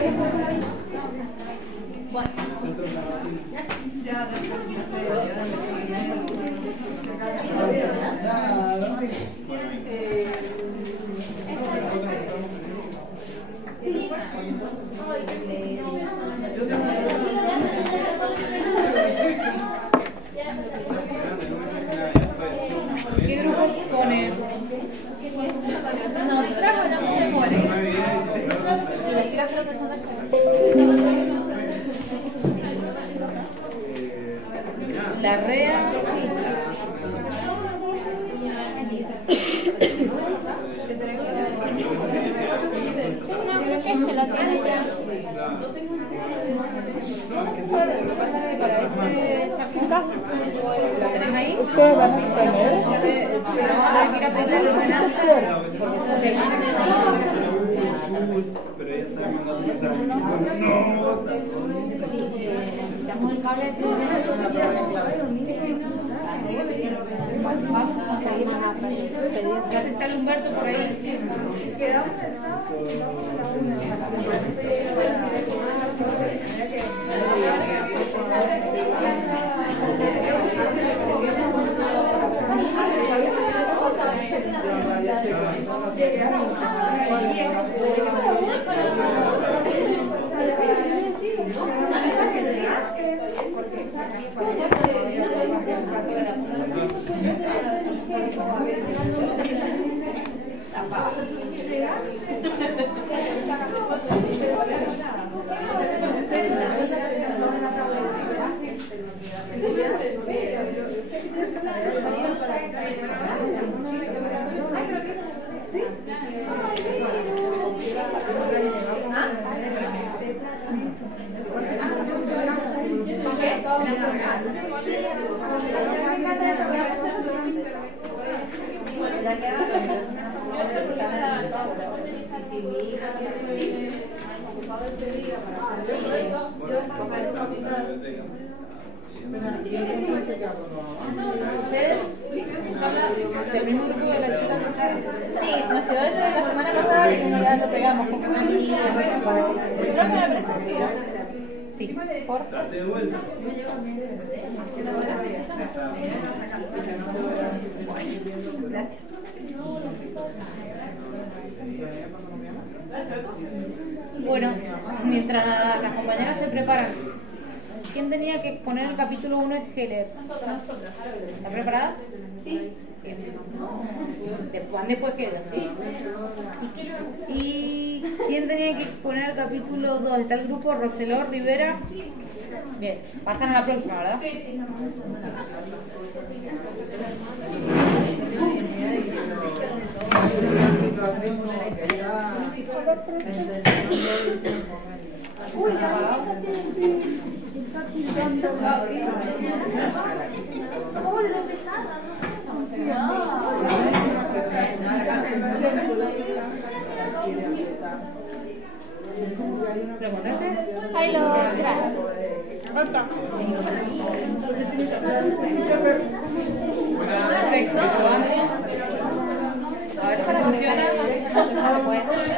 ¿Qué grupo expone? Nosotras hablamos de mujeres. Y las chicas creo que son las que... La REA. Se lo tiene ya. Lo que pasa es que para ese saco, ¿lo tenés ahí? ¿Ustedes van a tener? Hay que ir a pedir la ordenanza. Pero ella sabe mandar un mensaje. No. Necesitamos el cable de vamos a conseguir una pedir. Ya está el Humberto por ahí. Quedamos el sábado y vamos a la el mismo grupo de las chicas. Sí, nos quedó eso la semana pasada y ya lo pegamos con una guía para que se... ¿No me la prestas? Sí, por favor. Gracias. Bueno, mientras las compañeras se preparan, ¿quién tenía que exponer el capítulo 1 es Heller? ¿Está preparada? Sí. Después queda, ¿sí? ¿Y quién tenía que exponer el capítulo 2? Está el grupo Roseló, Rivera. Bien, pasan a la próxima, ¿verdad? Sí. Uy, la vamos a hacer ¿cómo de lo pesada? ¿Preguntaste? Ahí lo trae. A ver, ¿para funciona?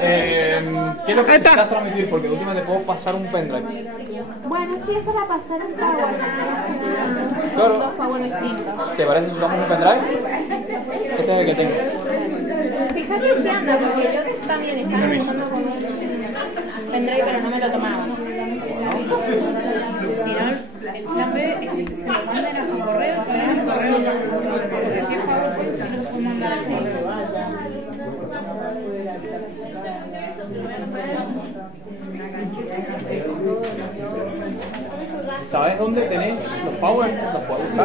¿Qué es lo que necesitas transmitir? Porque últimamente te puedo pasar un pendrive. Bueno, sí, es para pasar un power. Claro. Dos power distintos. ¿Te parece si usamos un pendrive? Este es el que tengo. Fíjate si anda, porque yo también estaba usando con un pendrive, pero no me lo tomaba. Si no, el plan B es que se lo manden a su correo, que vean el correo. Porque si es PowerPoint, si no lo puedo mandar así. ¿Sabes dónde tenés los power? ¿Los puedo buscar? A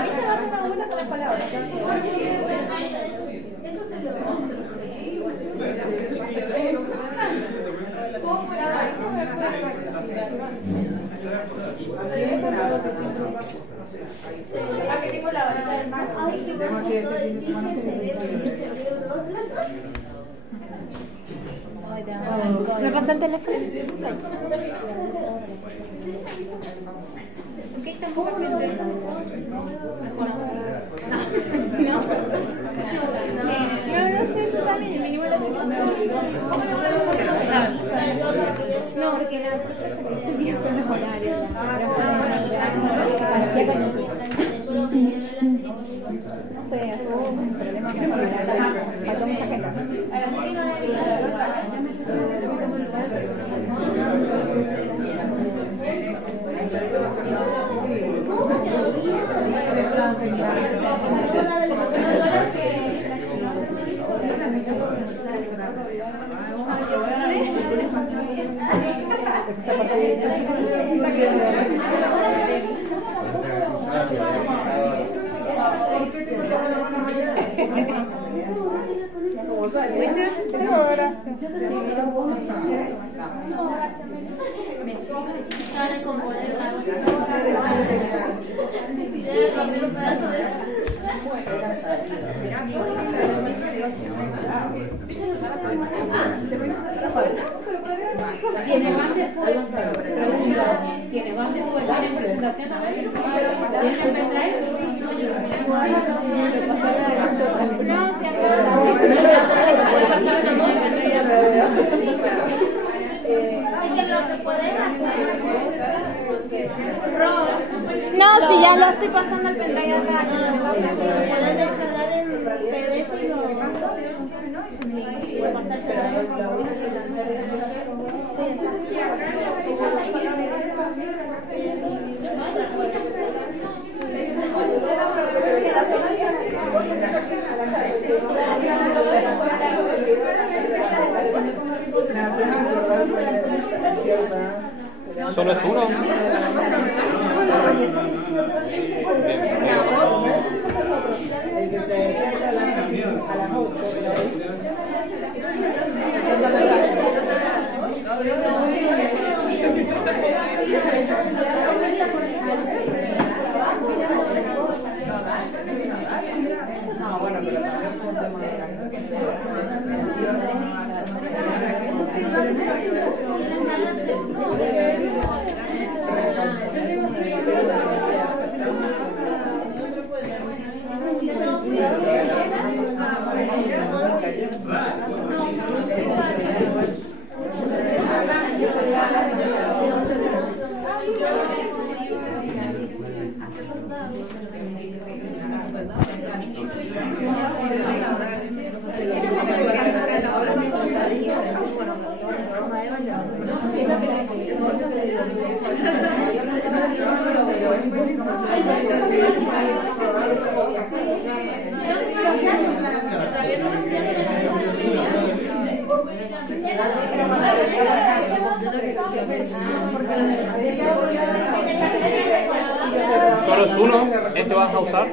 mí se me hace una buena con las palabras. Eso se lo ¿Me pasa el teléfono? Ok, tampoco me mejor. No sé, eso también, el mínimo de la no, porque la profesora se dio con los horarios. No sé, hubo un problema con el horario. Faltó mucha gente. Así que no le digo. ¿Tiene más de presentación también? ¿Tiene pendrive? No, no, si ya lo estoy pasando al pendrive acá. Pueden descargar en PDF y lo ¿Solo es uno? Solo es uno, ¿este vas a usar?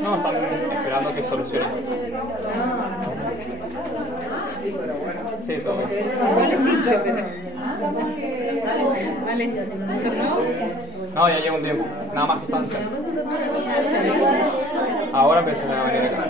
No, están esperando que solucione. Sí, todo bien. No, ya lleva un tiempo. Nada más que están cerca. Ahora empecé a venir acá.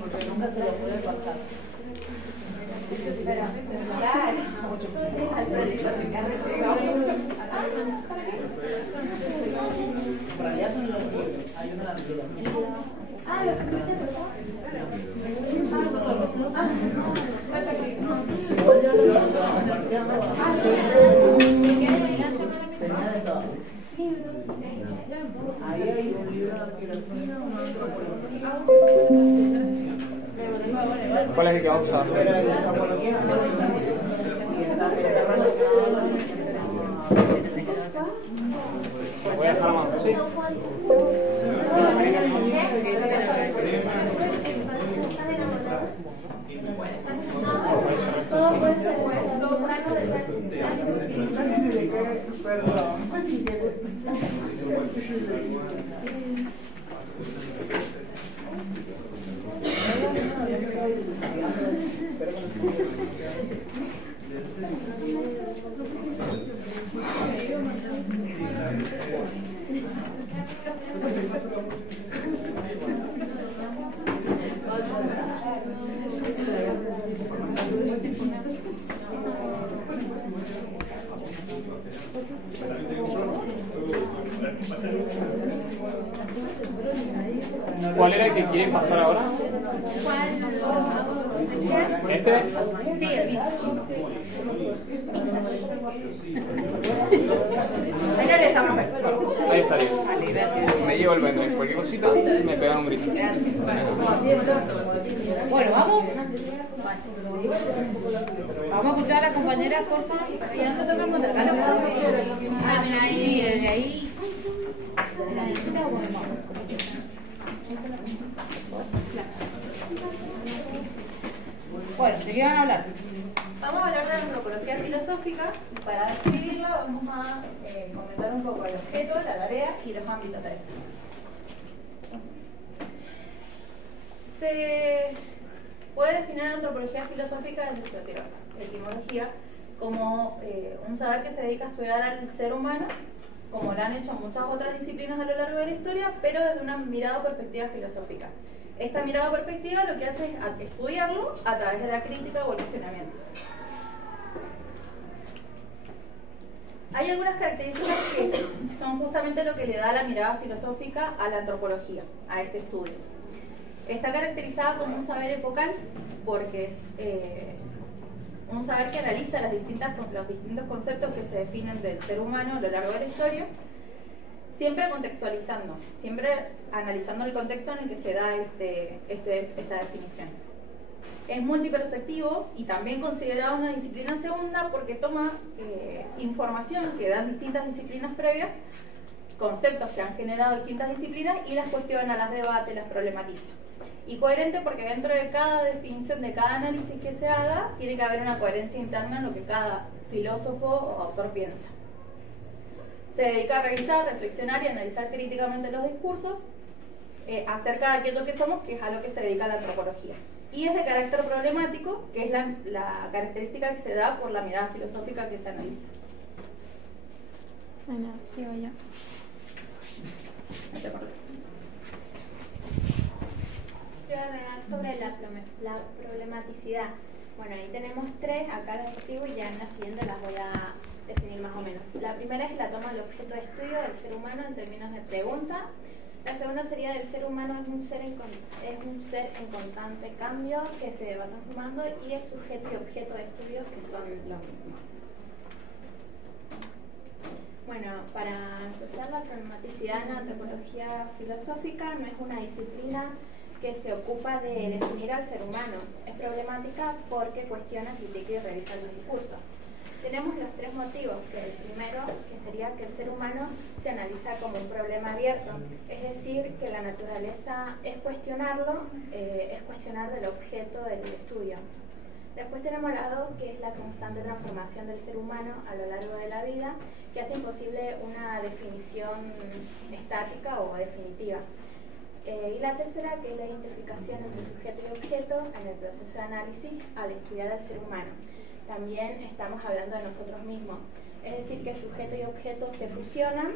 Porque nunca se lo puede pasar. Para allá son los hay una antología. Ah, los que subiste, por favor. Esos son los tenía de todo. Ahí hay un libro de arqueología, una antropología. ¿Cuál es el que vamos a hacer? Voy a dejar la mano, ¿sí? ¿Cuál era el que quieren pasar ahora? ¿Este? Sí, el beat. Ahí estaría. Me llevo el vender. Cualquier cosita, me pegan un grito. Bueno, vamos. Vamos a escuchar a la compañera Corsa. Ya no tocamos de acá, no podemos. Ahí, desde ahí. Bueno, ¿de qué van a hablar? Vamos a hablar de la antropología filosófica. Para describirlo vamos a comentar un poco el objeto, la tarea y los ámbitos de esto. Se puede definir la antropología filosófica desde su etimología como un saber que se dedica a estudiar al ser humano, como lo han hecho muchas otras disciplinas a lo largo de la historia, pero desde una mirada o perspectiva filosófica. Esta mirada o perspectiva lo que hace es estudiarlo a través de la crítica o el cuestionamiento. Hay algunas características que son justamente lo que le da la mirada filosófica a la antropología, a este estudio. Está caracterizada como un saber epocal porque es un saber que analiza los distintos conceptos que se definen del ser humano a lo largo de la historia, siempre contextualizando, siempre analizando el contexto en el que se da esta definición. Es multiperspectivo y también considerado una disciplina segunda porque toma información que dan distintas disciplinas previas, conceptos que han generado distintas disciplinas y las cuestiona, las debate, las problematiza. Y coherente porque dentro de cada definición, de cada análisis que se haga, tiene que haber una coherencia interna en lo que cada filósofo o autor piensa. Se dedica a revisar, reflexionar y analizar críticamente los discursos acerca de aquello que somos, que es a lo que se dedica la antropología. Y es de carácter problemático, que es la característica que se da por la mirada filosófica que se analiza. Bueno, sigo yo. Voy a hablar sobre la problematicidad. Bueno, ahí tenemos tres, acá los objetivos y ya en la siguiente las voy a definir más o menos. La primera es la toma del objeto de estudio del ser humano en términos de pregunta. La segunda sería del ser humano es un ser en constante cambio que se va transformando y el sujeto y objeto de estudio que son lo mismo. Bueno, para empezar, la problematicidad en la antropología filosófica no es una disciplina que se ocupa de definir al ser humano. Es problemática porque cuestiona, critica y revisa los discursos. Tenemos los tres motivos, que el primero que sería que el ser humano se analiza como un problema abierto, es decir, que la naturaleza es cuestionarlo, es cuestionar del objeto del estudio. Después tenemos la 2, que es la constante transformación del ser humano a lo largo de la vida, que hace imposible una definición estática o definitiva. Y la tercera, que es la identificación entre sujeto y objeto en el proceso de análisis al estudiar al ser humano. También estamos hablando de nosotros mismos, es decir, que sujeto y objeto se fusionan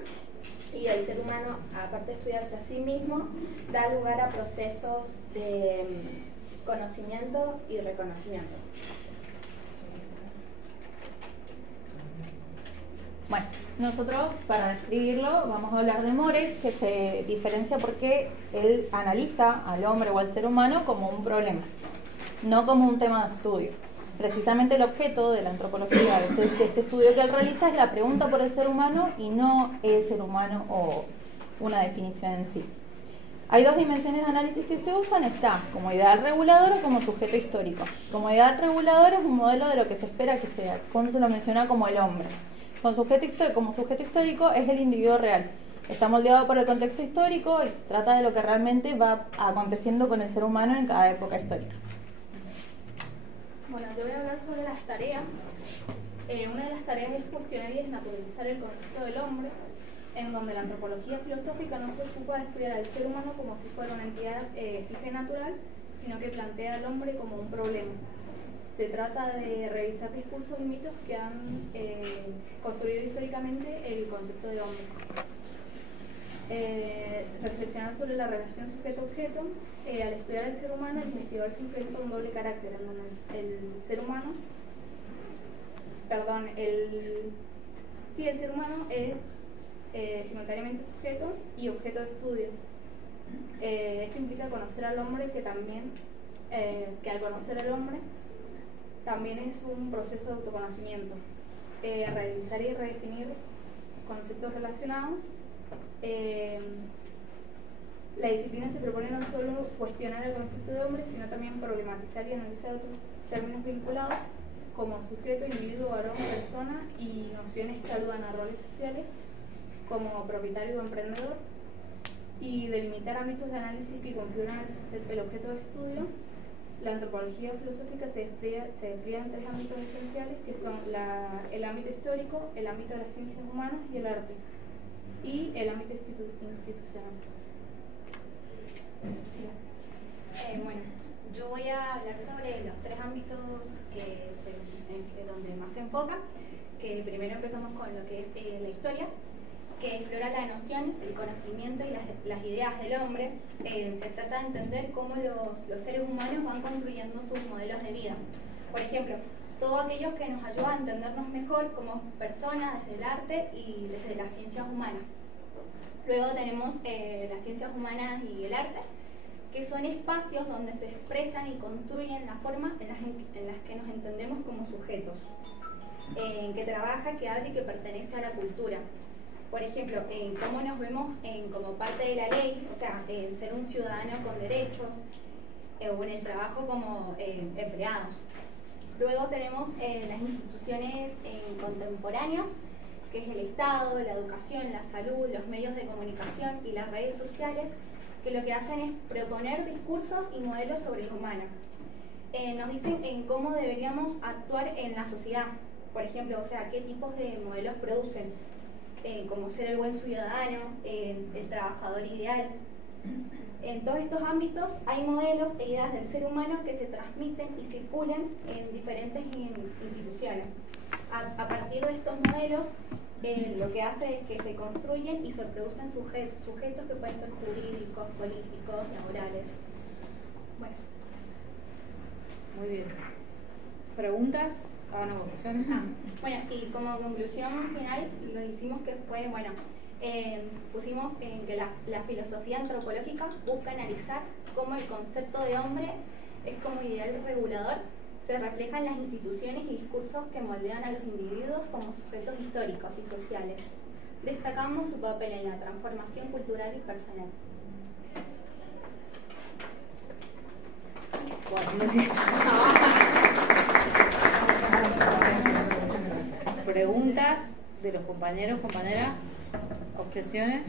y el ser humano, aparte de estudiarse a sí mismo, da lugar a procesos de conocimiento y reconocimiento. Bueno, nosotros para describirlo vamos a hablar de Moret, que se diferencia porque él analiza al hombre o al ser humano como un problema, no como un tema de estudio. Precisamente el objeto de la antropología, de este estudio que él realiza, es la pregunta por el ser humano y no el ser humano o una definición en sí. Hay dos dimensiones de análisis que se usan, está como ideal regulador o como sujeto histórico. Como ideal regulador es un modelo de lo que se espera que sea, cuando se lo menciona como el hombre. Como sujeto histórico es el individuo real. Está moldeado por el contexto histórico y se trata de lo que realmente va aconteciendo con el ser humano en cada época histórica. Bueno, yo voy a hablar sobre las tareas. Una de las tareas es cuestionar y desnaturalizar el concepto del hombre, en donde la antropología filosófica no se ocupa de estudiar al ser humano como si fuera una entidad fija y natural, sino que plantea al hombre como un problema. Se trata de revisar discursos y mitos que han construido históricamente el concepto de hombre. Reflexionar sobre la relación sujeto-objeto. Al estudiar el ser humano, el investigador se enfrenta a un doble carácter, en donde el ser humano es simultáneamente sujeto y objeto de estudio. Esto implica conocer al hombre, que al conocer al hombre también es un proceso de autoconocimiento. Revisar y redefinir conceptos relacionados. La disciplina se propone no solo cuestionar el concepto de hombre, sino también problematizar y analizar otros términos vinculados como sujeto, individuo, varón, persona, y nociones que aludan a roles sociales como propietario o emprendedor, y delimitar ámbitos de análisis que configuran el objeto de estudio. La antropología filosófica se despliega en tres ámbitos esenciales, que son el ámbito histórico, el ámbito de las ciencias humanas y el arte, y el ámbito institucional. Bueno, yo voy a hablar sobre los tres ámbitos donde más se enfoca. Que primero empezamos con lo que es la historia, que explora la noción, el conocimiento y las ideas del hombre. Se trata de entender cómo los seres humanos van construyendo sus modelos de vida. Por ejemplo, todo aquello que nos ayuda a entendernos mejor como personas desde el arte y desde las ciencias humanas. Luego tenemos las ciencias humanas y el arte, que son espacios donde se expresan y construyen la forma en las que nos entendemos como sujetos, que trabaja, que habla y que pertenece a la cultura. Por ejemplo, cómo nos vemos como parte de la ley, o sea, en ser un ciudadano con derechos, o en el trabajo como empleados. Luego tenemos las instituciones contemporáneas, que es el Estado, la educación, la salud, los medios de comunicación y las redes sociales, que lo que hacen es proponer discursos y modelos sobre lo humano. Nos dicen en cómo deberíamos actuar en la sociedad, por ejemplo, o sea, qué tipos de modelos producen, como ser el buen ciudadano, el trabajador ideal. En todos estos ámbitos hay modelos e ideas del ser humano que se transmiten y circulan en diferentes instituciones. A partir de estos modelos, lo que hace es que se construyen y se producen sujetos que pueden ser jurídicos, políticos, laborales. Bueno. Muy bien. ¿Preguntas? Conclusiones. Bueno, y como conclusión final, lo hicimos que fue, bueno, pusimos en que la filosofía antropológica busca analizar cómo el concepto de hombre es como ideal regulador, se refleja en las instituciones y discursos que moldean a los individuos como sujetos históricos y sociales. Destacamos su papel en la transformación cultural y personal. Preguntas de los compañeros, compañeras, objeciones.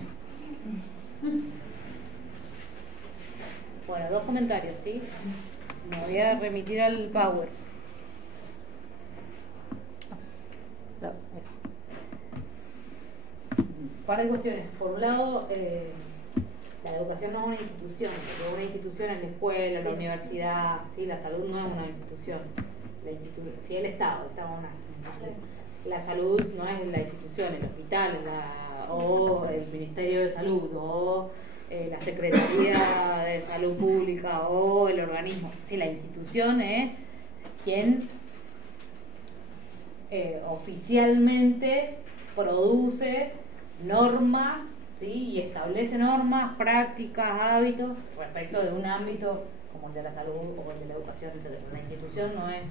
Bueno, dos comentarios, ¿sí? Me voy a remitir al Power. Un par de cuestiones. Por un lado, la educación no es una institución, porque una institución es la escuela, la universidad, ¿sí? La salud no es una institución. Sí, el Estado no. La salud no es la institución, el hospital o el Ministerio de Salud o la Secretaría de Salud Pública o el organismo. Sí, la institución es quien oficialmente produce normas, ¿sí? Y establece normas, prácticas, hábitos respecto de un ámbito como el de la salud o el de la educación, etc. La institución no es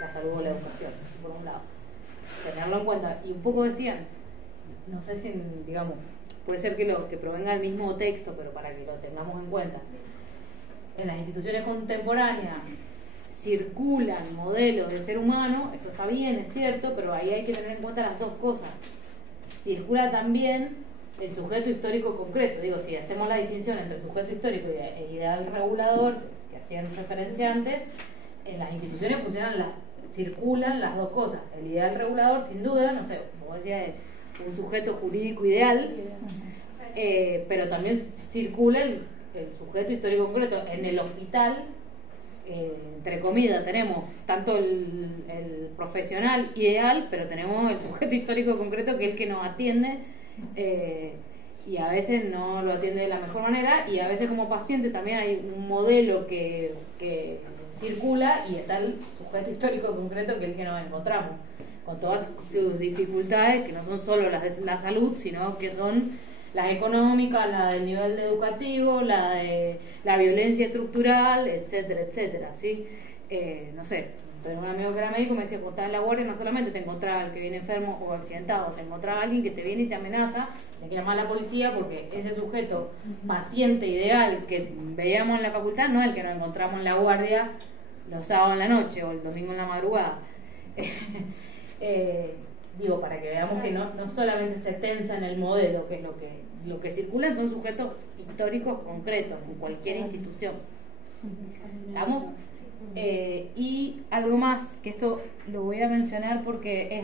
la salud o la educación, eso por un lado. Tenerlo en cuenta. Y un poco decían, no sé si, digamos, puede ser que provenga del mismo texto, pero para que lo tengamos en cuenta. En las instituciones contemporáneas circulan modelos de ser humano, eso está bien, es cierto, pero ahí hay que tener en cuenta las dos cosas. Circula también el sujeto histórico concreto. Digo, si hacemos la distinción entre sujeto histórico y ideal regulador, que hacían referencia antes, en las instituciones circulan las dos cosas. El ideal regulador, sin duda, no sé, como decía, un sujeto jurídico ideal, pero también circula el sujeto histórico concreto. En el hospital, entre comillas, tenemos tanto el profesional ideal, pero tenemos el sujeto histórico concreto, que es el que nos atiende, y a veces no lo atiende de la mejor manera, y a veces como paciente también hay un modelo que circula y está el sujeto histórico concreto, que es el que nos encontramos, con todas sus dificultades, que no son solo las de la salud, sino que son las económicas, la del nivel educativo, la de la violencia estructural, etcétera, etcétera, ¿sí? No sé, tengo un amigo que era médico, me decía, cuando estás en la guardia no solamente te encontraba al que viene enfermo o accidentado, te encontraba a alguien que te viene y te amenaza, hay que llamar a la policía, porque ese sujeto paciente ideal que veíamos en la facultad no es el que nos encontramos en la guardia los sábados en la noche o el domingo en la madrugada. Digo, para que veamos que no solamente se tensa en el modelo, que es lo que circulan son sujetos históricos concretos en cualquier institución. ¿Estamos? Y algo más, que esto lo voy a mencionar porque es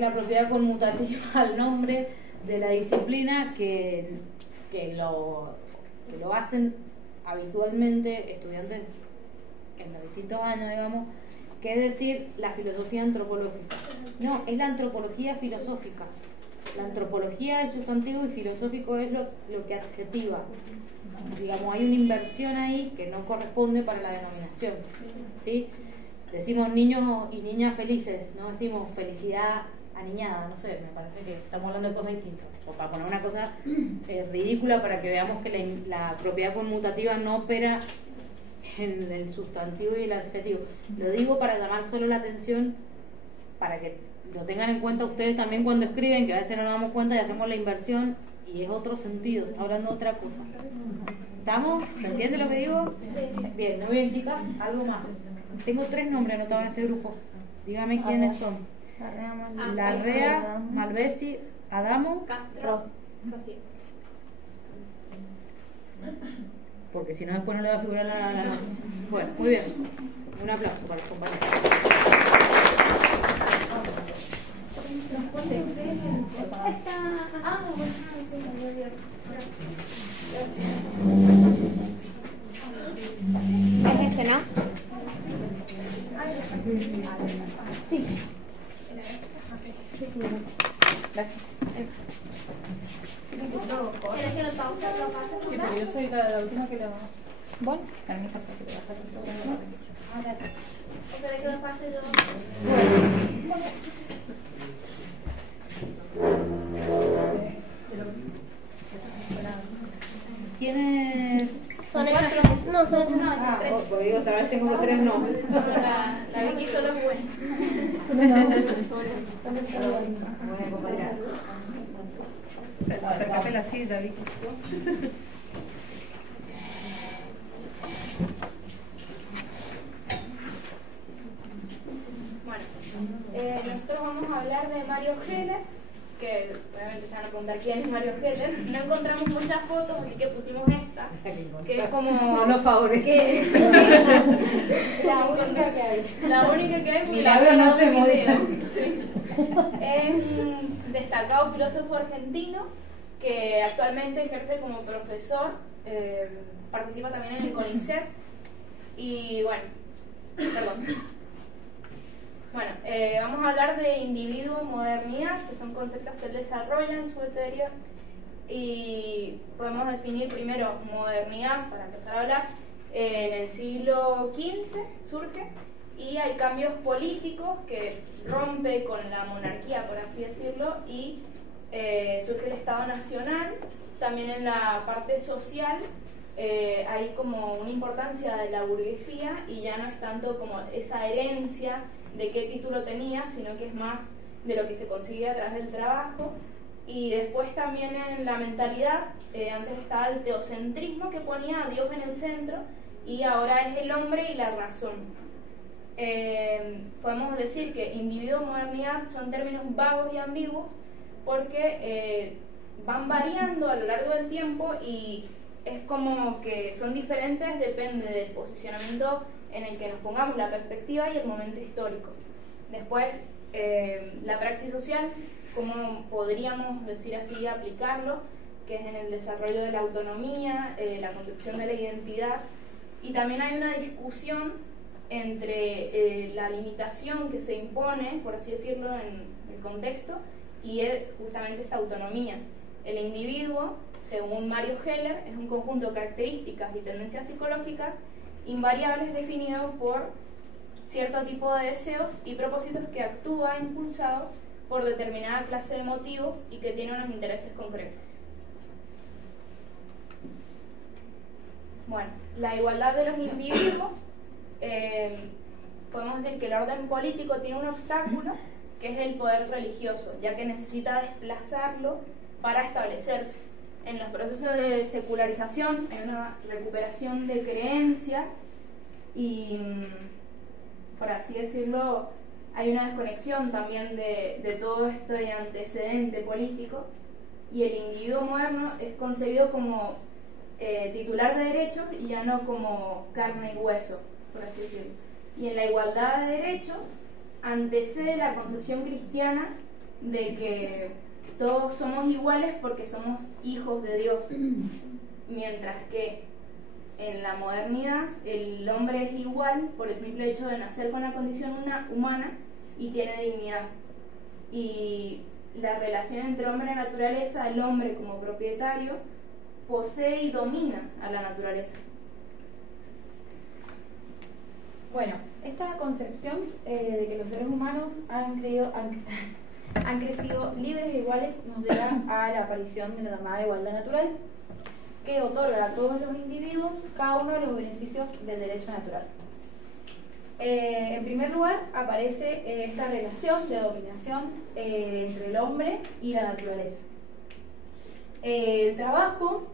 la propiedad conmutativa al nombre de la disciplina que lo hacen habitualmente estudiantes en los distintos años, digamos, que es decir, la filosofía antropológica. No, es la antropología filosófica. La antropología es sustantivo y filosófico es lo que adjetiva. Digamos, hay una inversión ahí que no corresponde para la denominación, ¿sí? Decimos niños y niñas felices, no decimos felicidad aniñada, no sé, me parece que estamos hablando de cosas distintas. O para poner una cosa ridícula para que veamos que la propiedad conmutativa no opera en el sustantivo y el adjetivo. Lo digo para llamar solo la atención, para que lo tengan en cuenta ustedes también cuando escriben, que a veces no nos damos cuenta y hacemos la inversión y es otro sentido, está hablando de otra cosa. ¿Estamos? ¿Se entiende lo que digo? Bien, muy bien, chicas. Algo más. Tengo 3 nombres anotados en este grupo. Dígame quiénes son. Larrea, Malvesi, Adamo, Castro, Rocío. porque si no después no le va a figurar la nota. Bueno, muy bien. Un aplauso para los compañeros. ¿Es este, no? Sí. Gracias. ¿Quieres que lo pause? ¿Lo pase? Sí, porque yo soy la última que lo... Bueno, permiso, que te bajas todo. ¿O querés que lo pase yo? ¿Quiénes? Son esas 3. No, son esas 3. Porque digo, otra vez tengo 3 nombres. La Vicky solo es buena. Buena compañera. Acércate la silla, Vicky. Bueno, nosotros vamos a hablar de Mario Heller, que obviamente se van a preguntar quién es Mario Heller. No encontramos muchas fotos, así que pusimos esta, que es como... No nos favorece. Sí, la única que hay. La única que hay porque Milagro la no se video. modifica. Sí. Es un destacado filósofo argentino que actualmente ejerce como profesor, participa también en el CONICET y bueno, perdón. Bueno, vamos a hablar de individuo, modernidad, que son conceptos que él desarrolla en su teoría, y podemos definir primero modernidad, para empezar a hablar, en el siglo XV surge, y hay cambios políticos que rompe con la monarquía, por así decirlo, y surge el Estado Nacional. También en la parte social hay como una importancia de la burguesía, y ya no es tanto como esa herencia de qué título tenía, sino que es más de lo que se consigue a través del trabajo. Y después también en la mentalidad, antes estaba el teocentrismo, que ponía a Dios en el centro, y ahora es el hombre y la razón. Podemos decir que individuo y modernidad son términos vagos y ambiguos porque van variando a lo largo del tiempo, y es como que son diferentes, depende del posicionamiento en el que nos pongamos, la perspectiva y el momento histórico. Después, la praxis social, cómo podríamos decir así aplicarlo, que es en el desarrollo de la autonomía, la construcción de la identidad, y también hay una discusión entre la limitación que se impone, por así decirlo, en el contexto, y justamente esta autonomía. El individuo, según Mario Heller, es un conjunto de características y tendencias psicológicas invariables definidos por cierto tipo de deseos y propósitos que actúa impulsado por determinada clase de motivos y que tiene unos intereses concretos. Bueno, la igualdad de los individuos, podemos decir que el orden político tiene un obstáculo, que es el poder religioso, ya que necesita desplazarlo para establecerse. En los procesos de secularización hay una recuperación de creencias y, por así decirlo, hay una desconexión también de todo este antecedente político, y el individuo moderno es concebido como titular de derechos y ya no como carne y hueso, por así decirlo. Y en la igualdad de derechos antecede la concepción cristiana de que todos somos iguales porque somos hijos de Dios, mientras que en la modernidad el hombre es igual por el simple hecho de nacer con la condición humana y tiene dignidad. Y la relación entre hombre y naturaleza, el hombre como propietario posee y domina a la naturaleza. Bueno, esta concepción de que los seres humanos han crecido libres e iguales nos lleva a la aparición de la llamada igualdad natural, que otorga a todos los individuos cada uno de los beneficios del derecho natural. En primer lugar, aparece esta relación de dominación entre el hombre y la naturaleza. El trabajo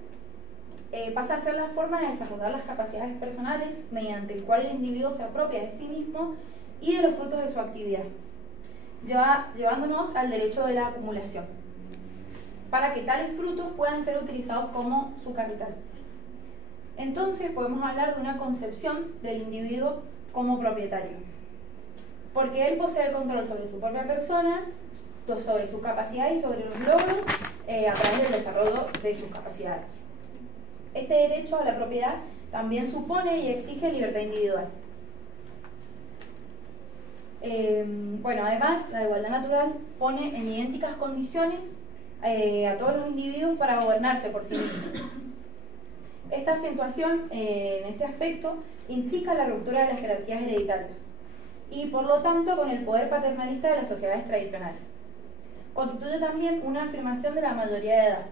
pasa a ser la forma de desarrollar las capacidades personales mediante el cual el individuo se apropia de sí mismo y de los frutos de su actividad, llevándonos al derecho de la acumulación, para que tales frutos puedan ser utilizados como su capital. Entonces podemos hablar de una concepción del individuo como propietario, porque él posee el control sobre su propia persona, sobre sus capacidades y sobre los logros a través del desarrollo de sus capacidades. Este derecho a la propiedad también supone y exige libertad individual. Bueno, además, la igualdad natural pone en idénticas condiciones a todos los individuos para gobernarse por sí mismos. Esta acentuación en este aspecto implica la ruptura de las jerarquías hereditarias y, por lo tanto, con el poder paternalista de las sociedades tradicionales. Constituye también una afirmación de la mayoría de edad,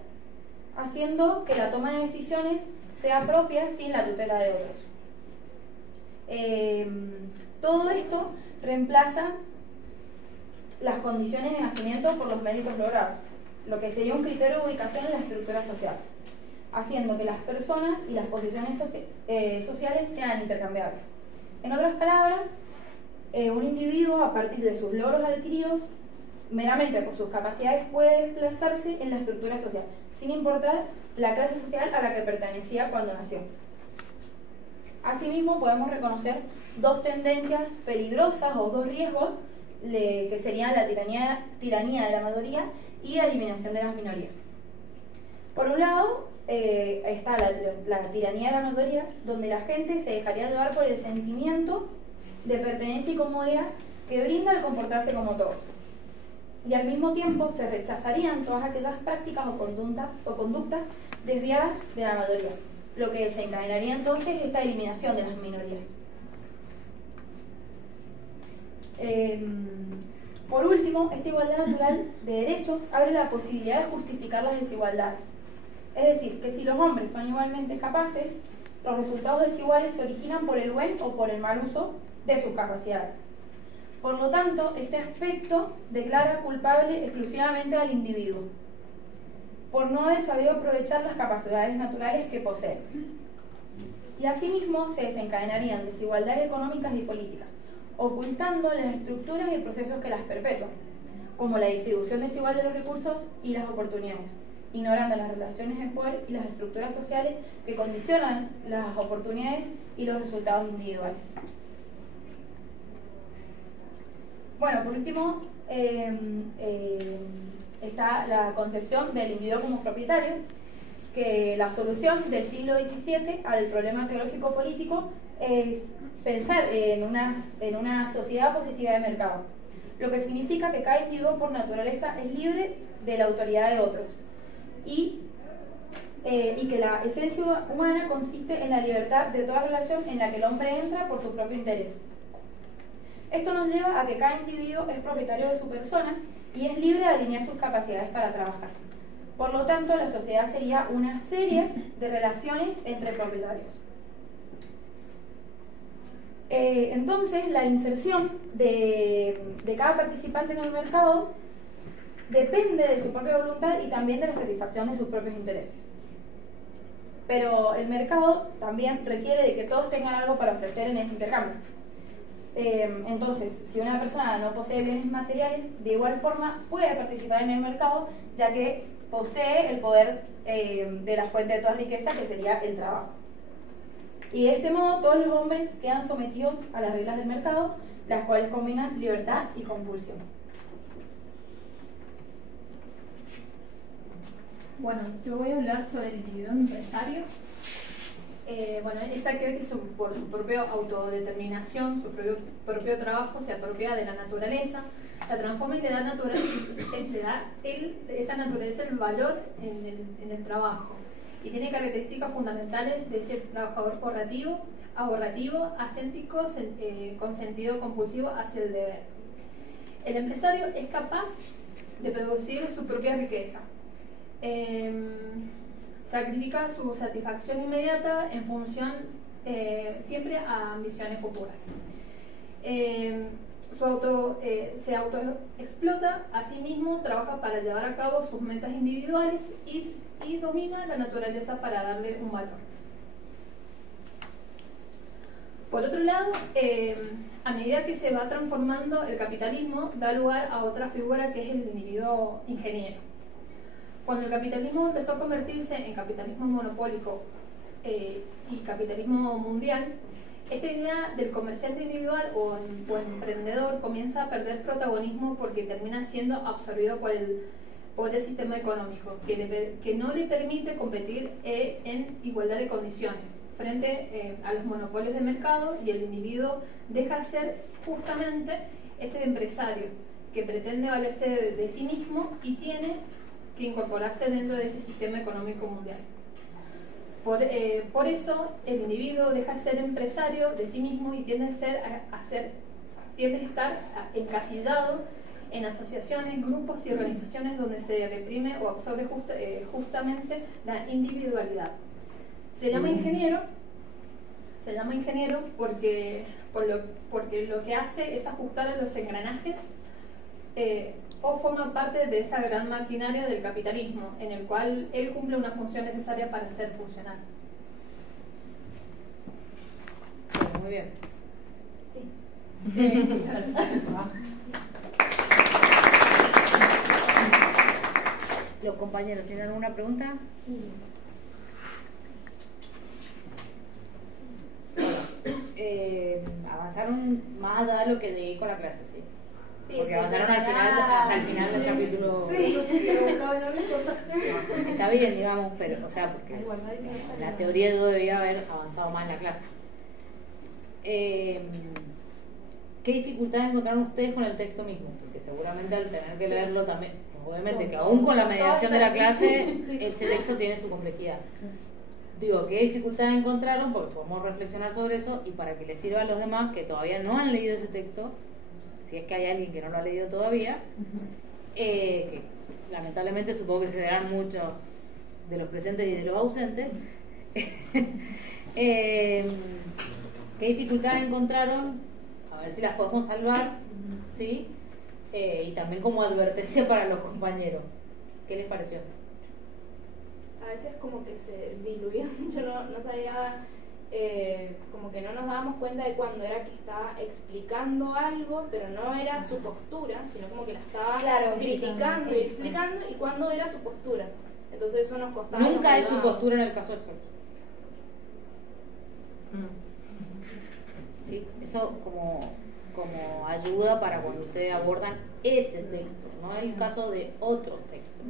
haciendo que la toma de decisiones sea propia sin la tutela de otros. Todo esto reemplaza las condiciones de nacimiento por los méritos logrados, lo que sería un criterio de ubicación en la estructura social, haciendo que las personas y las posiciones sociales sean intercambiables. En otras palabras, un individuo, a partir de sus logros adquiridos, meramente por sus capacidades puede desplazarse en la estructura social, sin importar la clase social a la que pertenecía cuando nació. Asimismo, podemos reconocer dos tendencias peligrosas o dos riesgos que serían la tiranía de la mayoría y la eliminación de las minorías. Por un lado, está la tiranía de la mayoría, donde la gente se dejaría llevar por el sentimiento de pertenencia y comodidad que brinda al comportarse como todos. Y al mismo tiempo se rechazarían todas aquellas prácticas o conductas desviadas de la mayoría, lo que desencadenaría entonces esta eliminación de las minorías. Por último, esta igualdad natural de derechos abre la posibilidad de justificar las desigualdades. Es decir, que si los hombres son igualmente capaces, los resultados desiguales se originan por el buen o por el mal uso de sus capacidades. Por lo tanto, este aspecto declara culpable exclusivamente al individuo, por no haber sabido aprovechar las capacidades naturales que posee. Y asimismo se desencadenarían desigualdades económicas y políticas, ocultando las estructuras y procesos que las perpetúan, como la distribución desigual de los recursos y las oportunidades, ignorando las relaciones de poder y las estructuras sociales que condicionan las oportunidades y los resultados individuales. Bueno, por último, está la concepción del individuo como propietario, que la solución del siglo XVII al problema teológico político es pensar en una sociedad posesiva de mercado, lo que significa que cada individuo por naturaleza es libre de la autoridad de otros y que la esencia humana consiste en la libertad de toda relación en la que el hombre entra por su propio interés. Esto nos lleva a que cada individuo es propietario de su persona y es libre de alinear sus capacidades para trabajar. Por lo tanto, la sociedad sería una serie de relaciones entre propietarios. Entonces, la inserción de cada participante en el mercado depende de su propia voluntad y también de la satisfacción de sus propios intereses. Pero el mercado también requiere de que todos tengan algo para ofrecer en ese intercambio. Entonces, si una persona no posee bienes materiales, de igual forma puede participar en el mercado, ya que posee el poder de la fuente de toda riqueza, que sería el trabajo. Y de este modo todos los hombres quedan sometidos a las reglas del mercado, las cuales combinan libertad y compulsión. Bueno, yo voy a hablar sobre el individuo empresario. Bueno, esa cree que por su propia autodeterminación, su propio trabajo, se apropia de la naturaleza, la transforma y le da esa naturaleza el valor en el trabajo. Y tiene características fundamentales de ser trabajador ahorrativo, ascéntico, con sentido compulsivo hacia el deber. El empresario es capaz de producir su propia riqueza. Sacrifica su satisfacción inmediata en función siempre a ambiciones futuras. Se autoexplota a sí mismo, trabaja para llevar a cabo sus metas individuales y domina la naturaleza para darle un valor. Por otro lado, a medida que se va transformando el capitalismo, da lugar a otra figura que es el individuo ingeniero. Cuando el capitalismo empezó a convertirse en capitalismo monopólico y capitalismo mundial, esta idea del comerciante individual o emprendedor comienza a perder protagonismo porque termina siendo absorbido por el sistema económico, que no le permite competir en igualdad de condiciones frente a los monopolios de mercado, y el individuo deja de ser justamente este empresario que pretende valerse de sí mismo y tiene que incorporarse dentro de este sistema económico mundial. Por eso el individuo deja de ser empresario de sí mismo y tiende a estar encasillado en asociaciones, grupos y organizaciones donde se reprime o absorbe justamente la individualidad. Se llama ingeniero porque lo que hace es ajustar a los engranajes o forma parte de esa gran maquinaria del capitalismo, en el cual él cumple una función necesaria para ser funcional. Muy bien. Sí. Muchas gracias. compañeros tienen alguna pregunta. Avanzaron más a lo que llegué con la clase, ¿sí? Sí, Porque avanzaron hasta el final del capítulo. Sí. Está bien, digamos, pero, o sea, porque la teoría yo debía haber avanzado más en la clase. ¿Qué dificultades encontraron ustedes con el texto mismo? Porque seguramente al tener que leerlo también, pues obviamente que aún con la mediación de la clase, ese texto tiene su complejidad. Digo, ¿qué dificultades encontraron? Porque podemos reflexionar sobre eso y para que les sirva a los demás que todavía no han leído ese texto, si es que hay alguien que no lo ha leído todavía, que lamentablemente supongo que serán muchos de los presentes y de los ausentes. ¿Qué dificultades encontraron? A ver si las podemos salvar, ¿sí? Y también como advertencia para los compañeros. ¿Qué les pareció? A veces como que se diluía mucho, no sabía, como que no nos dábamos cuenta de cuando era que estaba explicando algo, pero no era su postura, sino como que la estaba criticando y explicando, y cuando era su postura. Entonces eso nos costaba. Nunca es su postura en el caso de Jesús. ¿Sí? Eso como ayuda para cuando ustedes abordan ese texto, no el caso de otro texto.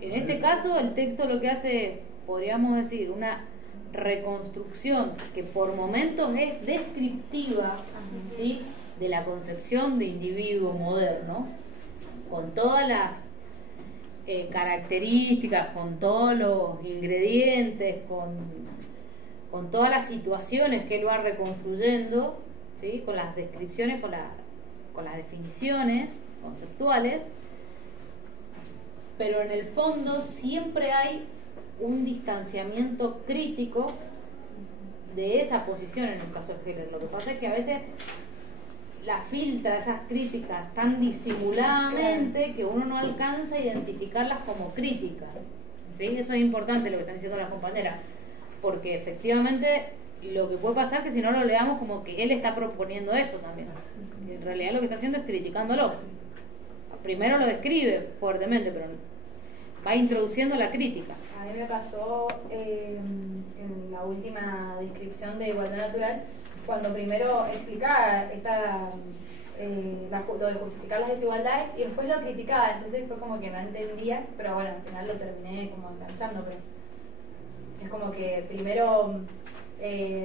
En este caso el texto lo que hace, podríamos decir, una reconstrucción que por momentos es descriptiva, ¿sí?, de la concepción de individuo moderno, con todas las características, con todos los ingredientes, con todas las situaciones que él va reconstruyendo, ¿sí?, con las descripciones, con las definiciones conceptuales, pero en el fondo siempre hay un distanciamiento crítico de esa posición en el caso de Heller. Lo que pasa es que a veces la filtra esas críticas tan disimuladamente que uno no alcanza a identificarlas como críticas, ¿sí? Eso es importante lo que están diciendo las compañeras, porque efectivamente lo que puede pasar es que si no lo leamos como que él está proponiendo eso también, y en realidad lo que está haciendo es criticándolo. Primero lo describe fuertemente, pero va introduciendo la crítica. A mí me pasó en la última descripción de igualdad natural, cuando primero explicaba lo de justificar las desigualdades y después lo criticaba, entonces fue como que no entendía, pero bueno, al final lo terminé como enganchando, pero es como que primero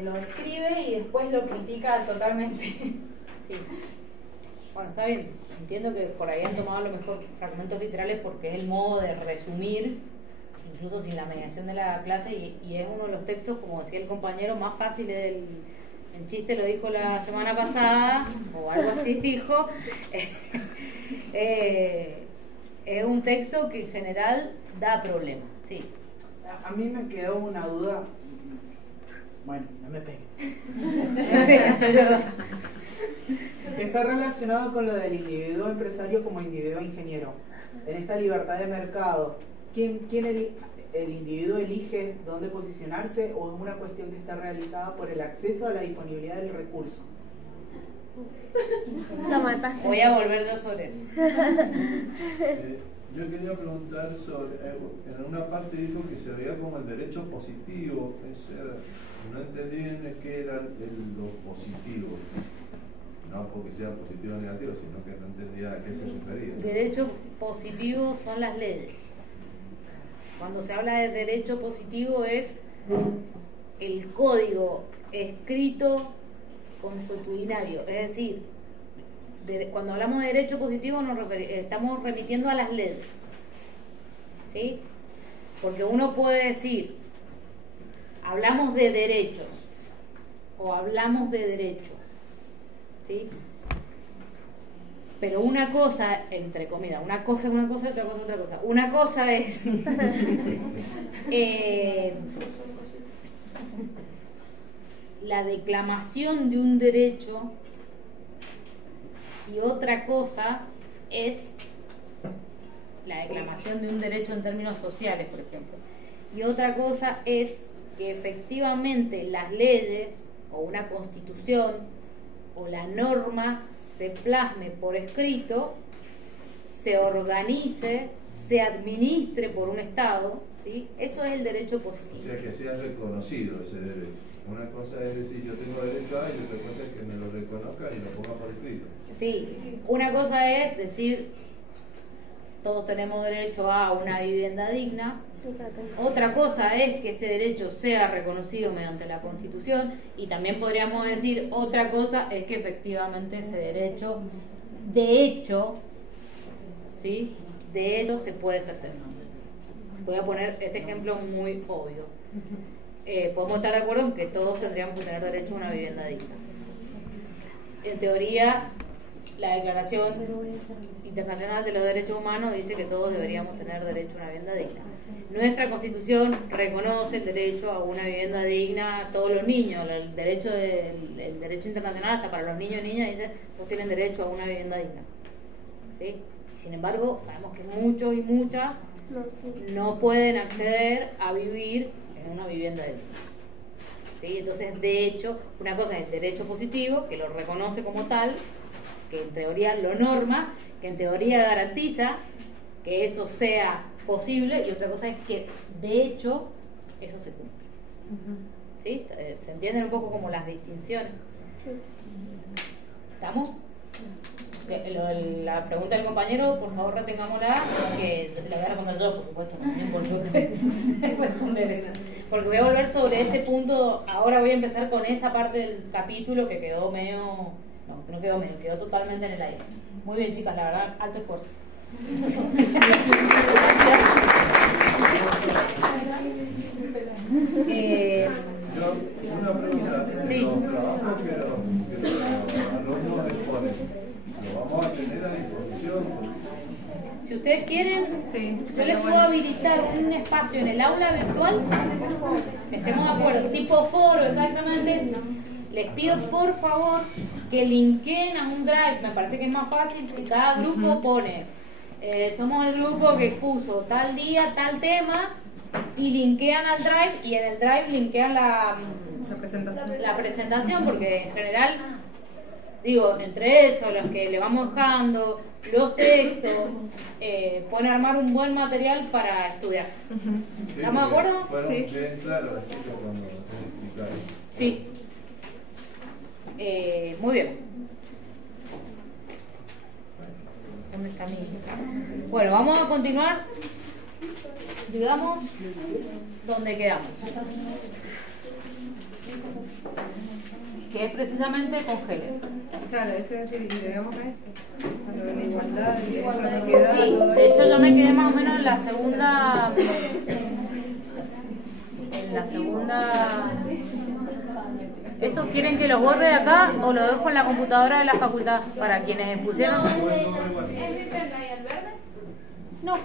lo describe y después lo critica totalmente. Sí. Bueno, está bien, entiendo que por ahí han tomado a lo mejor fragmentos literales porque es el modo de resumir, incluso sin la mediación de la clase, y es uno de los textos, como decía el compañero, más fáciles el chiste lo dijo la semana pasada, o algo así dijo. Es un texto que en general da problemas, sí. A mí me quedó una duda. Bueno, no me pegues. Está relacionado con lo del individuo empresario como individuo ingeniero. En esta libertad de mercado, ¿quién el individuo elige dónde posicionarse, o es una cuestión que está realizada por el acceso a la disponibilidad del recurso? Voy a volver yo sobre eso. Yo quería preguntar sobre, en una parte dijo que se veía como el derecho positivo, no entendí bien qué era lo positivo, no porque sea positivo o negativo, sino que no entendía a qué se refería. Derecho positivo son las leyes. Cuando se habla de derecho positivo es el código escrito consuetudinario, es decir, cuando hablamos de derecho positivo estamos remitiendo a las leyes, ¿sí? Porque uno puede decir, hablamos de derechos o hablamos de derecho, ¿sí? Pero una cosa, entre comillas, una cosa es una cosa, otra cosa es otra cosa. Una cosa es la declamación de un derecho, y otra cosa es la declamación de un derecho en términos sociales, por ejemplo. Y otra cosa es que efectivamente las leyes o una constitución o la norma se plasme por escrito, se organice, se administre por un Estado, ¿sí? Eso es el derecho O positivo. sea, que sea reconocido ese derecho. Una cosa es decir, yo tengo derecho a, y otra cosa es que me lo reconozca y lo ponga por escrito. Sí, una cosa es decir, todos tenemos derecho a una vivienda digna. Otra cosa es que ese derecho sea reconocido mediante la Constitución, y también podríamos decir, otra cosa es que efectivamente ese derecho, de hecho, ¿sí? De hecho se puede ejercer. Voy a poner este ejemplo muy obvio. Podemos estar de acuerdo en que todos tendríamos que tener derecho a una vivienda digna. En teoría, la Declaración Internacional de los Derechos Humanos dice que todos deberíamos tener derecho a una vivienda digna. Nuestra Constitución reconoce el derecho a una vivienda digna a todos los niños. El derecho internacional, hasta para los niños y niñas, dice que todos tienen derecho a una vivienda digna. ¿Sí? Sin embargo, sabemos que muchos y muchas no pueden acceder a vivir en una vivienda digna. ¿Sí? Entonces, de hecho, una cosa es el derecho positivo, que lo reconoce como tal, que en teoría lo norma, que en teoría garantiza que eso sea posible, y otra cosa es que de hecho eso se cumple. ¿Sí? ¿Se entienden un poco como las distinciones? Sí. ¿Estamos? La pregunta del compañero, por favor retengámosla, que la voy a responder yo, por supuesto, también porque voy a volver sobre ese punto. Ahora voy a empezar con esa parte del capítulo que quedó medio, no quedó medio, quedó totalmente en el aire. Muy bien, chicas, la verdad, alto esfuerzo. Una pregunta, sí. Los trabajos que los alumnos exponen, ¿lo vamos a tener a disposición? Si ustedes quieren, yo les puedo habilitar un espacio en el aula virtual, estemos de acuerdo, tipo foro, exactamente. Les pido por favor que linkeen a un drive. Me parece que es más fácil si cada grupo pone somos el grupo que puso tal día, tal tema, y linkean al drive, y en el drive linkean la presentación, porque en general, digo, entre eso, los que le vamos dejando, los textos, pueden armar un buen material para estudiar. ¿Estamos de acuerdo? Bueno, sí. Bien claro, cuando explicaron. Sí. Muy bien. ¿Dónde está mi? Bueno, vamos a continuar, digamos, donde quedamos, que es precisamente con Helen. Claro, eso es decir, y llegamos a esto, a la igualdad, y la equidad, Sí, todo de eso. hecho yo me quedé más o menos en la segunda. ¿Estos quieren que los borre de acá o lo dejo en la computadora de la facultad? Para quienes pusieron. ¿Es mi pendrive el verde? No,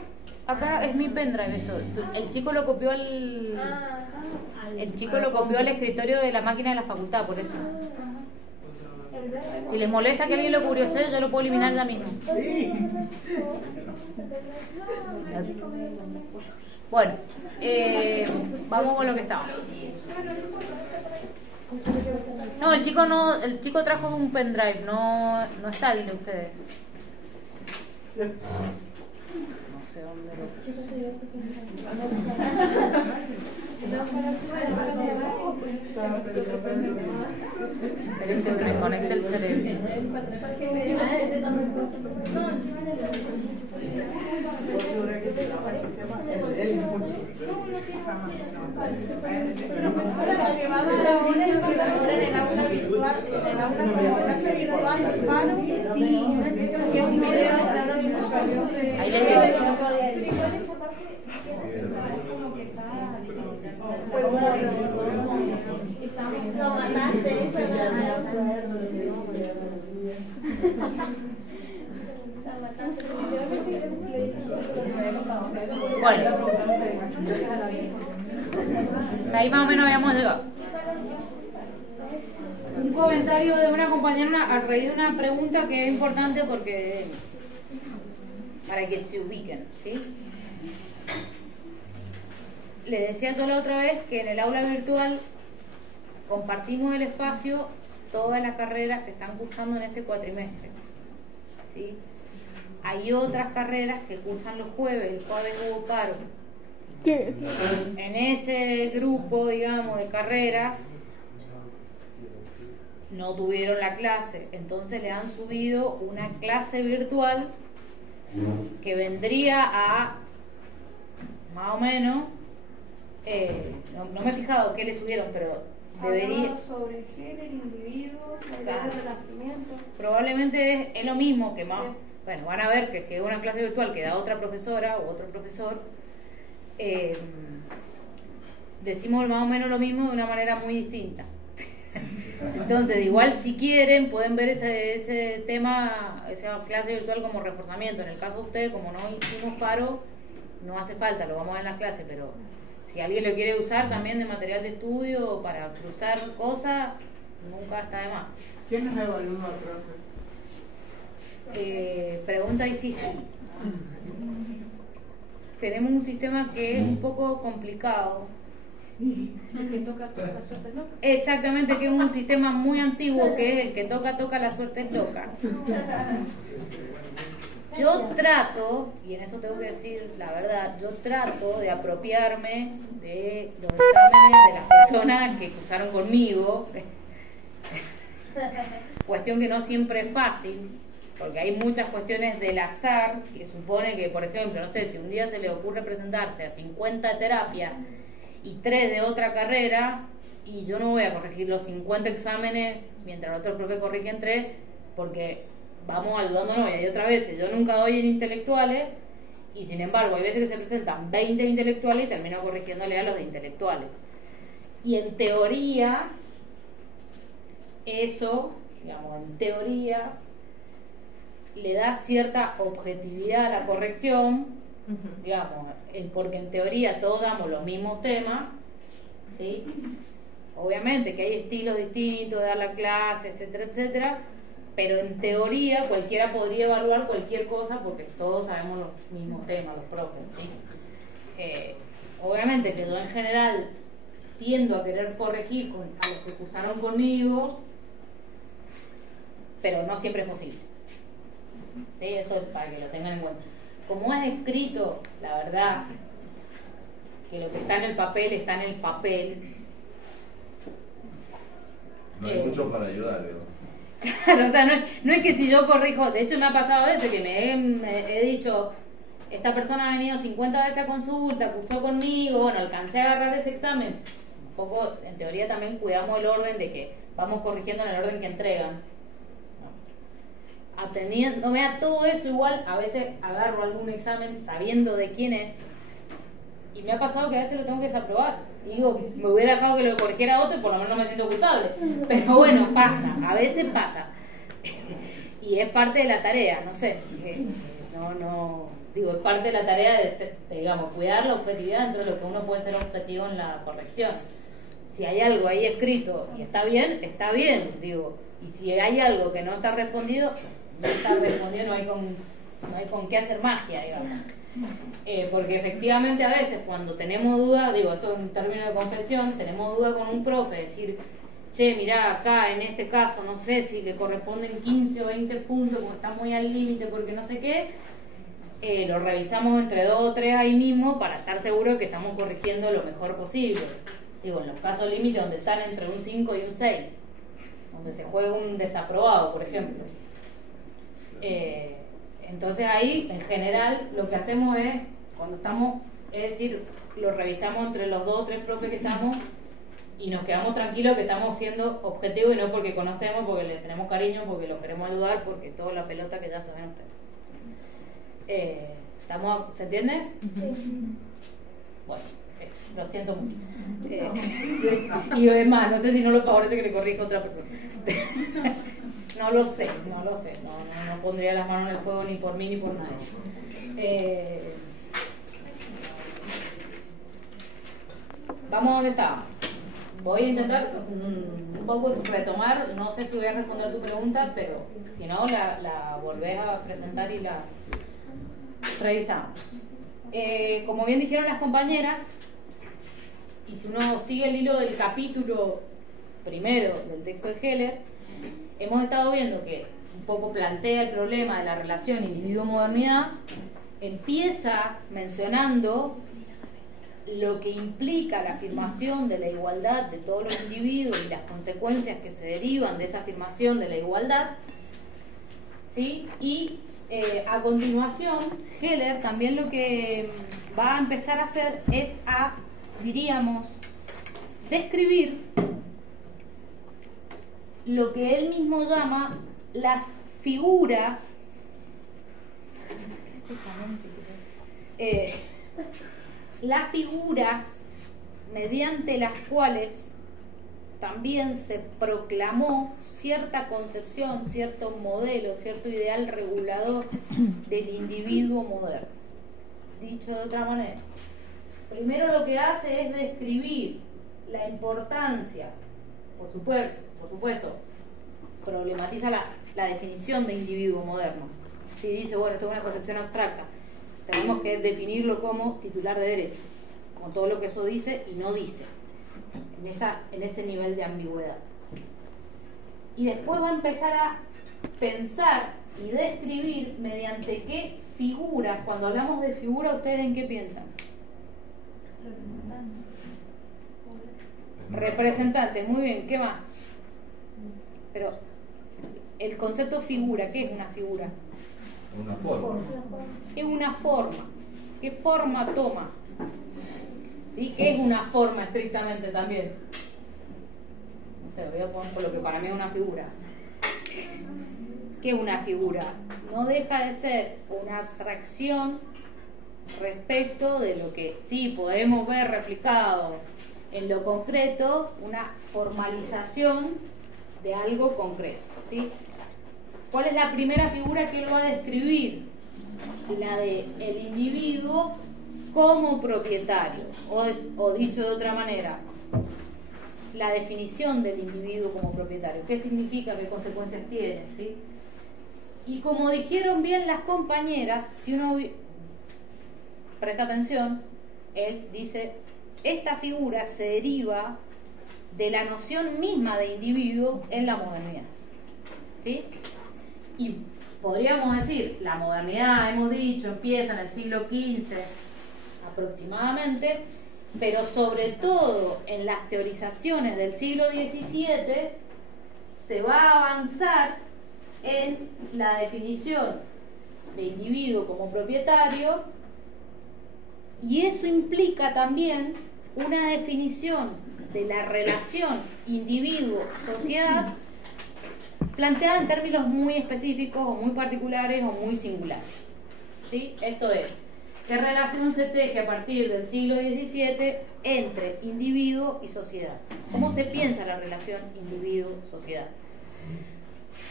acá es mi pendrive esto. El chico lo copió al. El chico lo copió al escritorio de la máquina de la facultad, por eso. Si les molesta que alguien lo curiosee, yo lo puedo eliminar ya mismo. Bueno, vamos con lo que estaba. No, el chico trajo un pendrive, no está ahí de ustedes. No sé dónde lo. Esperen que se me conecte el cerebro. Ahí le digo. Bueno, ahí más o menos habíamos llegado. Un comentario de una compañera a raíz de una pregunta que es importante porque para que se ubiquen, ¿sí? Les decía yo la otra vez que en el aula virtual compartimos el espacio todas las carreras que están cursando en este cuatrimestre, ¿sí? Hay otras carreras que cursan los jueves, el jueves hubo paro. En ese grupo, digamos, de carreras, no tuvieron la clase, entonces le han subido una clase virtual que vendría a, más o menos, no me he fijado qué le subieron, pero debería... sobre género, individuos, la edad de nacimiento. Probablemente es lo mismo que más... Bueno, van a ver que si es una clase virtual que da otra profesora o otro profesor, decimos más o menos lo mismo de una manera muy distinta. Entonces, igual si quieren, pueden ver ese tema, esa clase virtual como reforzamiento. En el caso de ustedes, como no hicimos paro, no hace falta, lo vamos a ver en las clases, pero si alguien lo quiere usar también de material de estudio o para cruzar cosas, nunca está de más. ¿Quién nos evalúa, profe? Pregunta difícil. Tenemos un sistema que es un poco complicado. El que toca, la suerte loca. Exactamente, que es un sistema muy antiguo, que es el que toca, la suerte toca. Yo trato, y en esto tengo que decir la verdad, yo trato de apropiarme de los exámenes de las personas que cursaron conmigo. Cuestión que no siempre es fácil, porque hay muchas cuestiones del azar, que supone que, por ejemplo, no sé, si un día se le ocurre presentarse a 50 de terapia y 3 de otra carrera, y yo no voy a corregir los 50 exámenes mientras el otro profe corrige en 3, porque vamos ayudándonos. Y hay otras veces, yo nunca doy en intelectuales, y sin embargo hay veces que se presentan 20 intelectuales y termino corrigiéndole a los de intelectuales. Y en teoría, eso, digamos, en teoría, le da cierta objetividad a la corrección, digamos, porque en teoría todos damos los mismos temas, ¿sí? Obviamente que hay estilos distintos de dar la clase, etcétera, etcétera, pero en teoría cualquiera podría evaluar cualquier cosa porque todos sabemos los mismos temas, los profes, ¿sí? Obviamente que yo en general tiendo a querer corregir a los que cursaron conmigo, pero no siempre es posible. Sí, eso es para que lo tengan en cuenta. Como es escrito, la verdad, que lo que está en el papel está en el papel. No hay mucho para ayudar, digo. Claro, o sea, no es que si yo corrijo, de hecho me ha pasado a veces que me he dicho, esta persona ha venido 50 veces a consulta, cursó conmigo, bueno, alcancé a agarrar ese examen. Un poco, en teoría también cuidamos el orden de que vamos corrigiendo en el orden que entregan. Atendiéndome a todo eso, igual a veces agarro algún examen sabiendo de quién es, y me ha pasado que a veces lo tengo que desaprobar y digo que me hubiera dejado que lo corrigiera otro y por lo menos no me siento culpable, pero bueno, pasa, a veces pasa y es parte de la tarea, no sé, digo, es parte de la tarea de digamos, cuidar la objetividad dentro de lo que uno puede ser objetivo en la corrección. Si hay algo ahí escrito y está bien, digo, y si hay algo que no está respondido, no hay con qué hacer magia, digamos. Porque efectivamente a veces cuando tenemos dudas, digo, esto es un término de confesión, tenemos duda con un profe, decir, che, mirá, acá en este caso no sé si le corresponden 15 o 20 puntos porque está muy al límite, porque no sé qué, lo revisamos entre 2 o 3 ahí mismo para estar seguros que estamos corrigiendo lo mejor posible. Digo, en los casos límite donde están entre un 5 y un 6, donde se juega un desaprobado, por ejemplo. Entonces ahí, en general, lo que hacemos es, cuando estamos, es decir, lo revisamos entre los 2 o 3 profes que estamos y nos quedamos tranquilos que estamos siendo objetivos y no porque conocemos, porque le tenemos cariño, porque los queremos ayudar, porque toda la pelota que ya saben ustedes. ¿Se entiende? Bueno, lo siento mucho. Y es más, no sé si no lo favorece que le corrija a otra persona. No lo sé, no pondría las manos en el fuego ni por mí ni por nadie. Vamos donde está. Voy a intentar un poco retomar, no sé si voy a responder tu pregunta, pero si no, la volvés a presentar y la revisamos. Como bien dijeron las compañeras, y si uno sigue el hilo del capítulo primero del texto de Heller, hemos estado viendo que un poco plantea el problema de la relación individuo-modernidad, empieza mencionando lo que implica la afirmación de la igualdad de todos los individuos y las consecuencias que se derivan de esa afirmación de la igualdad, ¿sí? Y a continuación Heller también lo que va a empezar a hacer es diríamos, describir lo que él mismo llama las figuras mediante las cuales también se proclamó cierta concepción, cierto modelo, cierto ideal regulador del individuo moderno. Dicho de otra manera, primero lo que hace es describir la importancia, por supuesto, problematiza la definición de individuo moderno. Si dice, bueno, esto es una concepción abstracta, tenemos que definirlo como titular de derecho, con todo lo que eso dice y no dice, en ese nivel de ambigüedad. Y después va a empezar a pensar y describir mediante qué figuras. Cuando hablamos de figura, ¿ustedes en qué piensan? Representantes, muy bien, ¿qué más? Pero el concepto figura, ¿qué es una figura? Una forma. Es una forma. ¿Qué forma toma? ¿Sí? ¿Qué es una forma estrictamente también? No sé, lo voy a poner por lo que para mí es una figura. ¿Qué es una figura? No deja de ser una abstracción respecto de lo que sí podemos ver replicado en lo concreto, una formalización de algo concreto, ¿sí? ¿Cuál es la primera figura que él va a describir? La de el individuo como propietario, o dicho de otra manera, la definición del individuo como propietario. ¿Qué significa? ¿Qué consecuencias tiene? ¿Sí? Y como dijeron bien las compañeras, si uno presta atención, él dice, esta figura se deriva de la noción misma de individuo en la modernidad, ¿sí? Y podríamos decir, la modernidad, hemos dicho, empieza en el siglo XV aproximadamente, pero sobre todo en las teorizaciones del siglo XVII se va a avanzar en la definición de individuo como propietario, y eso implica también una definición de la relación individuo-sociedad planteada en términos muy específicos o muy particulares o muy singulares, ¿sí? Esto es, ¿qué relación se teje a partir del siglo XVII entre individuo y sociedad? ¿Cómo se piensa la relación individuo-sociedad?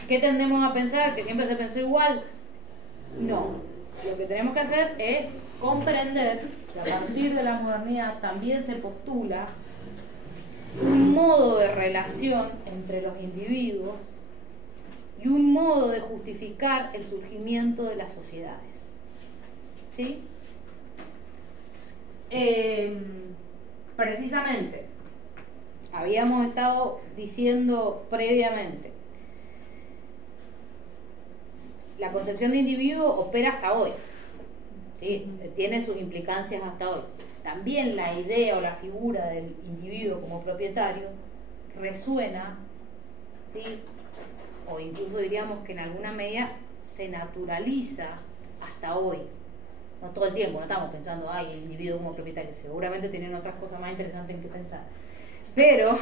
¿Qué tendemos a pensar? ¿Que siempre se pensó igual? No. Lo que tenemos que hacer es comprender que a partir de la modernidad también se postula un modo de relación entre los individuos y un modo de justificar el surgimiento de las sociedades, ¿sí? Precisamente, habíamos estado diciendo previamente, la concepción de individuo opera hasta hoy, ¿sí? Tiene sus implicancias hasta hoy. También la idea o la figura del individuo como propietario resuena, ¿sí? O incluso diríamos que en alguna medida se naturaliza hasta hoy. No todo el tiempo, no estamos pensando, ay, el individuo como propietario. Seguramente tienen otras cosas más interesantes en que pensar. Pero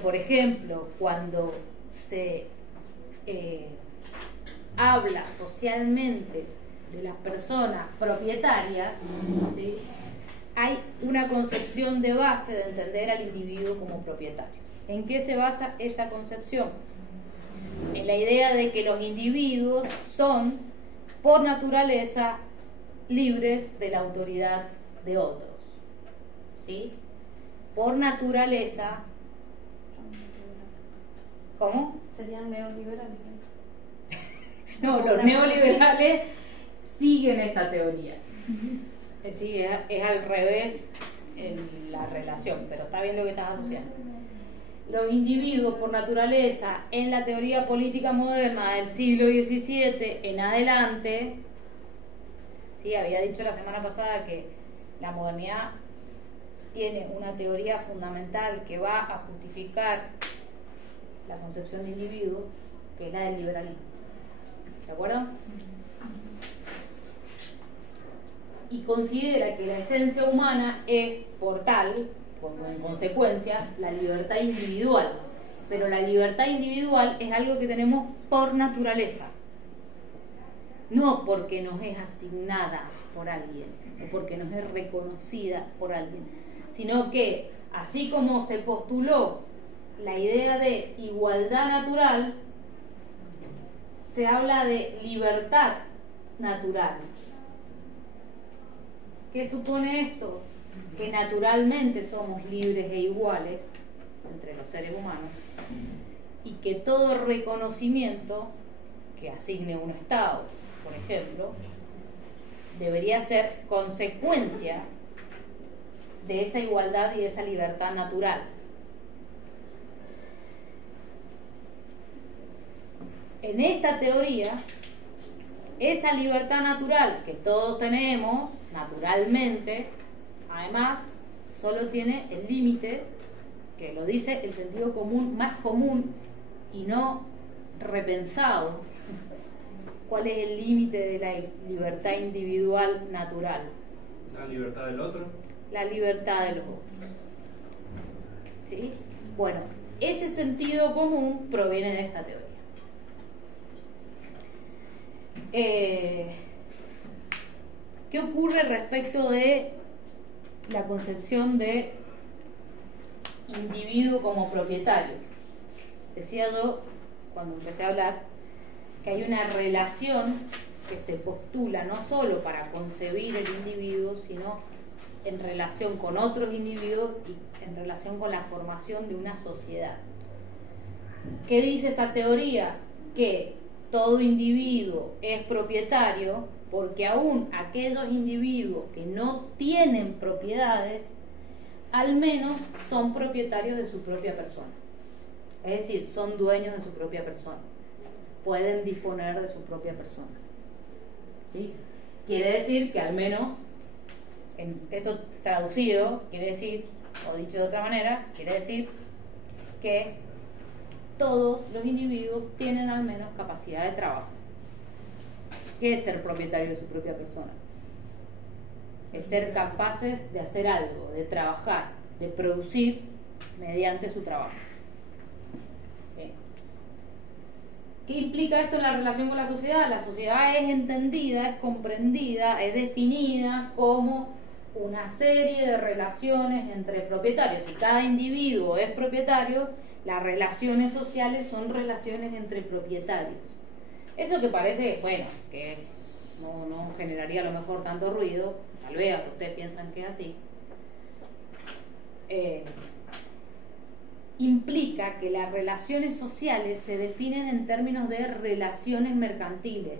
por ejemplo, cuando se habla socialmente de las personas propietarias, ¿sí? Hay una concepción de base de entender al individuo como propietario. ¿En qué se basa esa concepción? En la idea de que los individuos son, por naturaleza, libres de la autoridad de otros, ¿sí? Por naturaleza. ¿Cómo? Serían neoliberales. No, los neoliberales siguen esta teoría. Es decir, es al revés en la relación, pero está bien lo que estás asociando. los individuos por naturaleza en la teoría política moderna del siglo XVII en adelante, sí, había dicho la semana pasada que la modernidad tiene una teoría fundamental que va a justificar la concepción de individuo, que es la del liberalismo. ¿De acuerdo? Y considera que la esencia humana es, por tal, en consecuencia, la libertad individual. Pero la libertad individual es algo que tenemos por naturaleza, no porque nos es asignada por alguien o porque nos es reconocida por alguien, sino que así como se postuló la idea de igualdad natural, se habla de libertad natural. ¿Qué supone esto? Que naturalmente somos libres e iguales entre los seres humanos y que todo reconocimiento que asigne un Estado, por ejemplo, debería ser consecuencia de esa igualdad y de esa libertad natural. En esta teoría, esa libertad natural que todos tenemos, naturalmente, además, solo tiene el límite, que lo dice el sentido común, más común y no repensado. ¿Cuál es el límite de la libertad individual natural? La libertad del otro. La libertad de los otros. ¿Sí? Bueno, ese sentido común proviene de esta teoría. ¿Qué ocurre respecto de la concepción de individuo como propietario? Decía yo, cuando empecé a hablar, que hay una relación que se postula no solo para concebir el individuo, sino en relación con otros individuos y en relación con la formación de una sociedad. ¿Qué dice esta teoría? Que todo individuo es propietario porque aún aquellos individuos que no tienen propiedades, al menos son propietarios de su propia persona. Es decir, son dueños de su propia persona. Pueden disponer de su propia persona. ¿Sí? Quiere decir que al menos, esto traducido, quiere decir, o dicho de otra manera, quiere decir que todos los individuos tienen al menos capacidad de trabajo. ¿Qué es ser propietario de su propia persona? Es ser capaces de hacer algo, de trabajar, de producir mediante su trabajo. ¿Sí? ¿Qué implica esto en la relación con la sociedad? La sociedad es entendida, es comprendida, es definida como una serie de relaciones entre propietarios. Si cada individuo es propietario, las relaciones sociales son relaciones entre propietarios. Eso que parece, bueno, que no generaría a lo mejor tanto ruido, tal vez ustedes piensan que es así, implica que las relaciones sociales se definen en términos de relaciones mercantiles.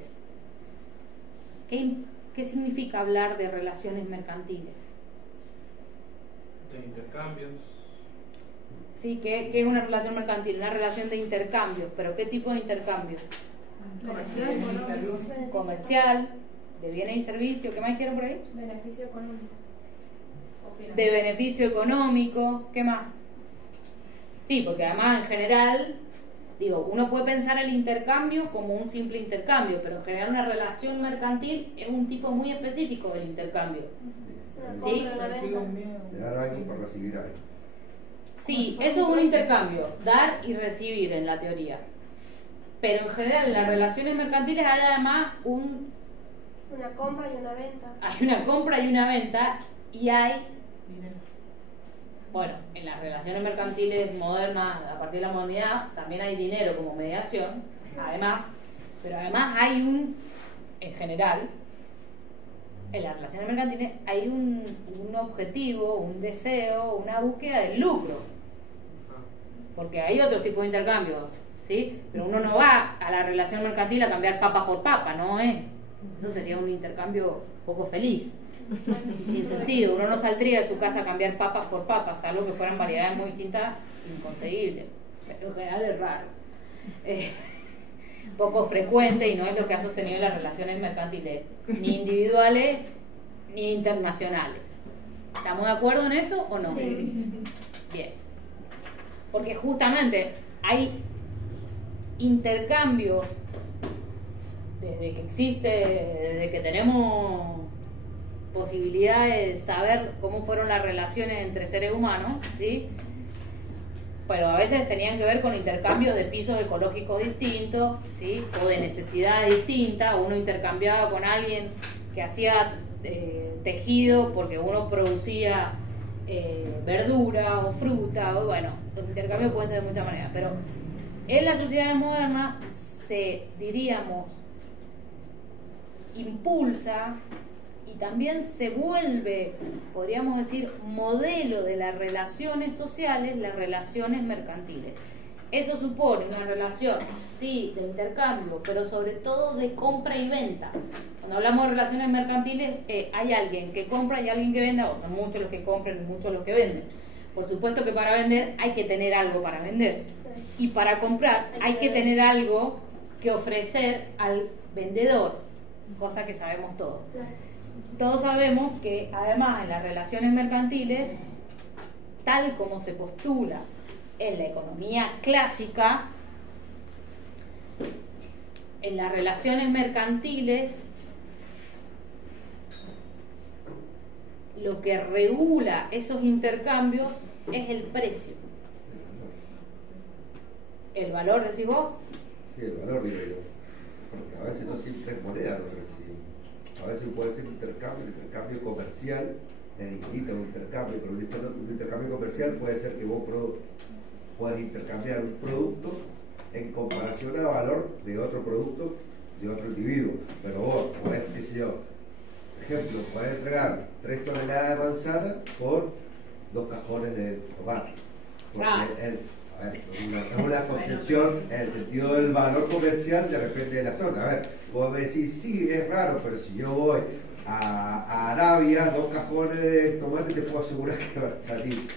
¿Qué significa hablar de relaciones mercantiles? De intercambios. Sí, ¿qué es una relación mercantil? Una relación de intercambios, pero ¿qué tipo de intercambio? Comercial, de bienes y servicios. ¿Qué más dijeron por ahí? Beneficio económico. De beneficio económico. ¿Qué más? Sí, porque además en general, digo, uno puede pensar el intercambio como un simple intercambio, pero en general una relación mercantil es un tipo muy específico del intercambio. ¿Sí? De dar a alguien por recibir algo. Sí, eso es un intercambio, dar y recibir en la teoría. Pero en general en las relaciones mercantiles hay además una compra y una venta. Hay una compra y una venta y hay, bueno, en las relaciones mercantiles modernas, a partir de la modernidad, también hay dinero como mediación, además, pero además hay en general, en las relaciones mercantiles hay un objetivo, un deseo, una búsqueda del lucro. Porque hay otro tipo de intercambio, ¿sí? Pero uno no va a la relación mercantil a cambiar papa por papa, ¿no es? Eso sería un intercambio poco feliz y sin sentido. Uno no saldría de su casa a cambiar papas por papas, salvo que fueran variedades muy distintas inconseguible, pero en general es raro. Poco frecuente y no es lo que ha sostenido las relaciones mercantiles, ni individuales ni internacionales. ¿Estamos de acuerdo en eso o no? Sí. Bien. Porque justamente hay intercambios desde que tenemos posibilidades de saber cómo fueron las relaciones entre seres humanos, ¿sí? Pero a veces tenían que ver con intercambios de pisos ecológicos distintos, ¿sí? O de necesidades distintas. Uno intercambiaba con alguien que hacía tejido porque uno producía verdura o fruta, o bueno, los intercambios pueden ser de muchas maneras, pero en la sociedad moderna se, diríamos, impulsa y también se vuelve, podríamos decir, modelo de las relaciones sociales, las relaciones mercantiles. Eso supone una relación, sí, de intercambio, pero sobre todo de compra y venta. Cuando hablamos de relaciones mercantiles, hay alguien que compra y alguien que vende, o sea, muchos los que compran y muchos los que venden. Por supuesto que para vender hay que tener algo para vender. Y para comprar hay que tener algo que ofrecer al vendedor, cosa que sabemos todos. Todos sabemos que además en las relaciones mercantiles, tal como se postula en la economía clásica, en las relaciones mercantiles lo que regula esos intercambios es el precio. ¿El valor decís vos? Sí, el valor, digo yo. Porque a veces no siempre es moneda lo que recibe. A veces puede ser un intercambio comercial es distinto a un intercambio, pero un intercambio comercial puede ser que vos puedas intercambiar un producto en comparación al valor de otro producto de otro individuo. Pero vos podés, qué sé yo, ejemplo, podés entregar 3 toneladas de manzana por 2 cajones de tomate. Porque es una concepción en el sentido del valor comercial de repente de la zona. A ver, vos me decís, sí, es raro, pero si yo voy a Arabia, 2 cajones de tomate, te puedo asegurar que van a salir,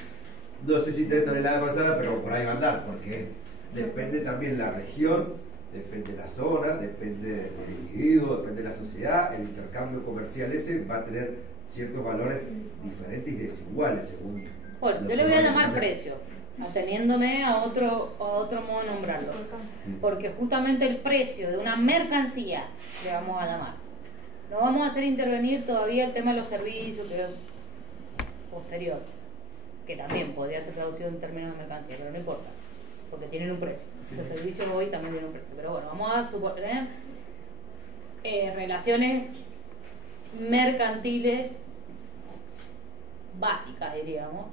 no sé si 3 toneladas de manzana, pero por ahí va a andar, porque depende también la región, depende la zona, depende del individuo, depende de la sociedad. El intercambio comercial ese va a tener ciertos valores diferentes y desiguales según. Bueno, yo le voy a llamar precio, ateniéndome a otro modo de nombrarlo, porque justamente el precio de una mercancía, le vamos a llamar, no vamos a hacer intervenir todavía el tema de los servicios, que es posterior, que también podría ser traducido en términos de mercancía, pero no importa, porque tienen un precio. Los servicios hoy también tienen un precio, pero bueno, vamos a suponer relaciones mercantiles básicas, diríamos,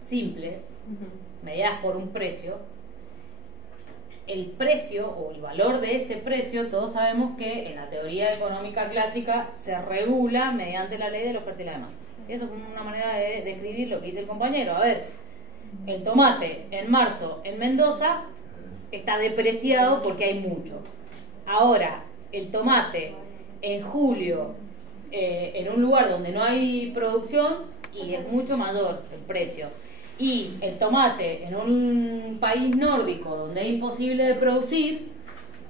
simples, medidas por un precio. El precio o el valor de ese precio, todos sabemos que en la teoría económica clásica se regula mediante la ley de la oferta y la demanda. Eso es una manera de describir lo que dice el compañero. A ver, el tomate en marzo en Mendoza está depreciado porque hay mucho. Ahora, el tomate en julio en un lugar donde no hay producción y es mucho mayor el precio. Y el tomate en un país nórdico donde es imposible de producir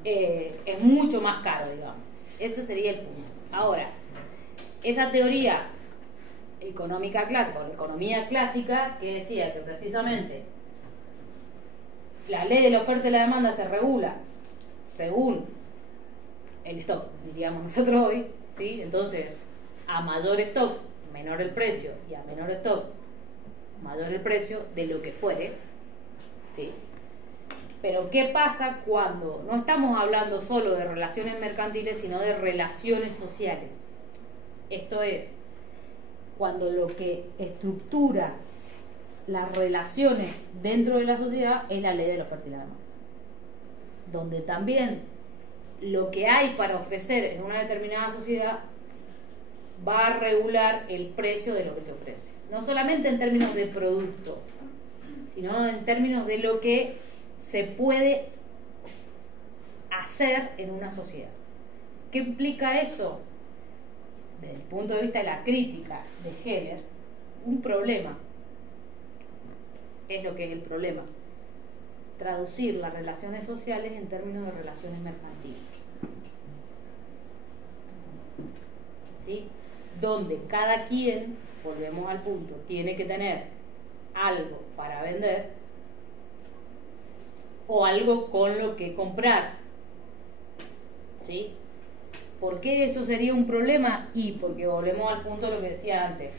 es mucho más caro, digamos. Eso sería el punto. Ahora, esa teoría económica clásica, o la economía clásica, que decía que precisamente la ley de la oferta y la demanda se regula según el stock, diríamos nosotros hoy, ¿sí? Entonces, a mayor stock, menor el precio, y a menor stock, mayor el precio de lo que fuere, ¿sí? Pero ¿qué pasa cuando no estamos hablando solo de relaciones mercantiles, sino de relaciones sociales? Esto es, cuando lo que estructura las relaciones dentro de la sociedad es la ley de la oferta y la demanda, donde también lo que hay para ofrecer en una determinada sociedad va a regular el precio de lo que se ofrece, no solamente en términos de producto, sino en términos de lo que se puede hacer en una sociedad. ¿Qué implica eso? Desde el punto de vista de la crítica de Heller, un problema. es lo que es el problema. Traducir las relaciones sociales en términos de relaciones mercantiles. ¿Sí? Donde cada quien, volvemos al punto, tiene que tener algo para vender o algo con lo que comprar. ¿Sí? ¿Por qué eso sería un problema? Y porque volvemos al punto de lo que decía antes.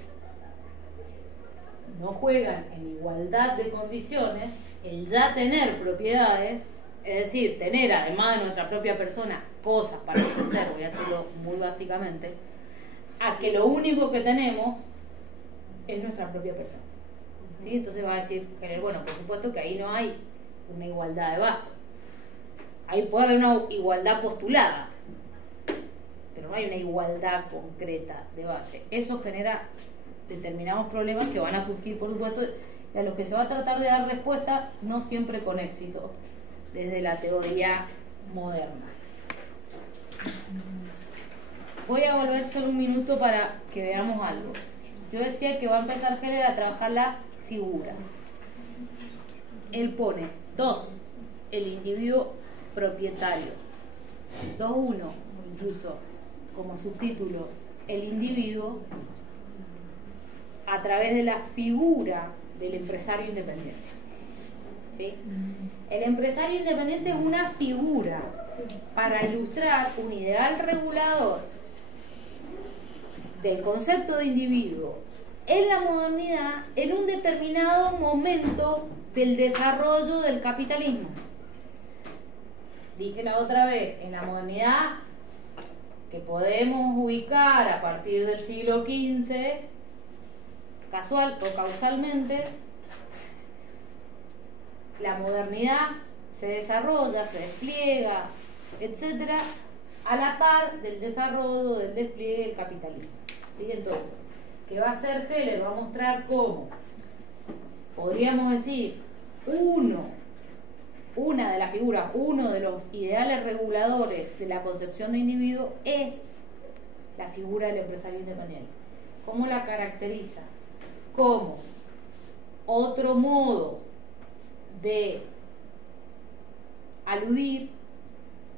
No juegan en igualdad de condiciones el ya tener propiedades, es decir, tener además de nuestra propia persona cosas para ofrecer, voy a hacerlo muy básicamente, a que lo único que tenemos es nuestra propia persona. ¿Sí? Entonces va a decir, bueno, por supuesto que ahí no hay una igualdad de base. Ahí puede haber una igualdad postulada, pero no hay una igualdad concreta de base. Eso genera determinados problemas que van a surgir, por supuesto, y a los que se va a tratar de dar respuesta, no siempre con éxito, desde la teoría moderna. Voy a volver solo un minuto para que veamos algo. Yo decía que va a empezar Heller a trabajar las figuras. Él pone 2, el individuo propietario. 2.1, incluso como subtítulo, el individuo a través de la figura del empresario independiente. ¿Sí? El empresario independiente es una figura para ilustrar un ideal regulador del concepto de individuo en la modernidad en un determinado momento del desarrollo del capitalismo. Dije la otra vez, en la modernidad que podemos ubicar a partir del siglo XV, casual o causalmente, la modernidad se desarrolla, se despliega, etcétera, a la par del desarrollo, del despliegue del capitalismo. ¿Sí? Entonces, ¿qué va a hacer Heller? Va a mostrar cómo, podríamos decir, una de las figuras, uno de los ideales reguladores de la concepción de individuo es la figura del empresario independiente. ¿Cómo la caracteriza? Como otro modo de aludir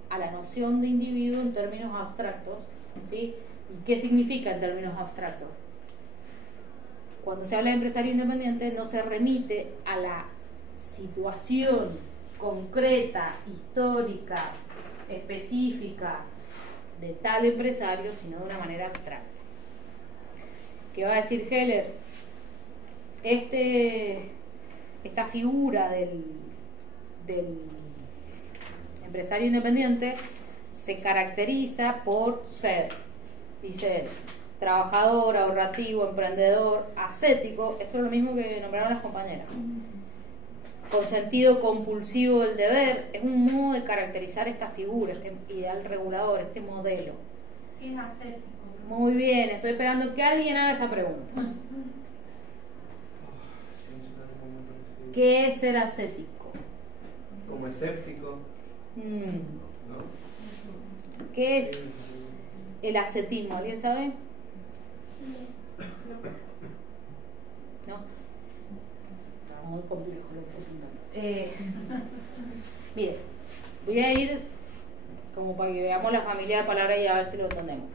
a la noción de individuo en términos abstractos. ¿Sí? ¿Y qué significa en términos abstractos? Cuando se habla de empresario independiente no se remite a la situación concreta, histórica, específica de tal empresario, sino de una manera abstracta. ¿Qué va a decir Heller? Esta figura del empresario independiente se caracteriza por ser, dice él, trabajador, ahorrativo, emprendedor, ascético. Esto es lo mismo que nombraron las compañeras. Con sentido compulsivo del deber. Es un modo de caracterizar esta figura, este ideal regulador, este modelo. ¿Qué es ascético? Muy bien, estoy esperando que alguien haga esa pregunta. ¿Qué es ser ascético? Como escéptico. ¿No? ¿Qué es el ascetismo? ¿Alguien sabe? No. No, muy complejo lo que estoy preguntando. Mire, voy a ir como para que veamos la familia de palabras y a ver si lo entendemos.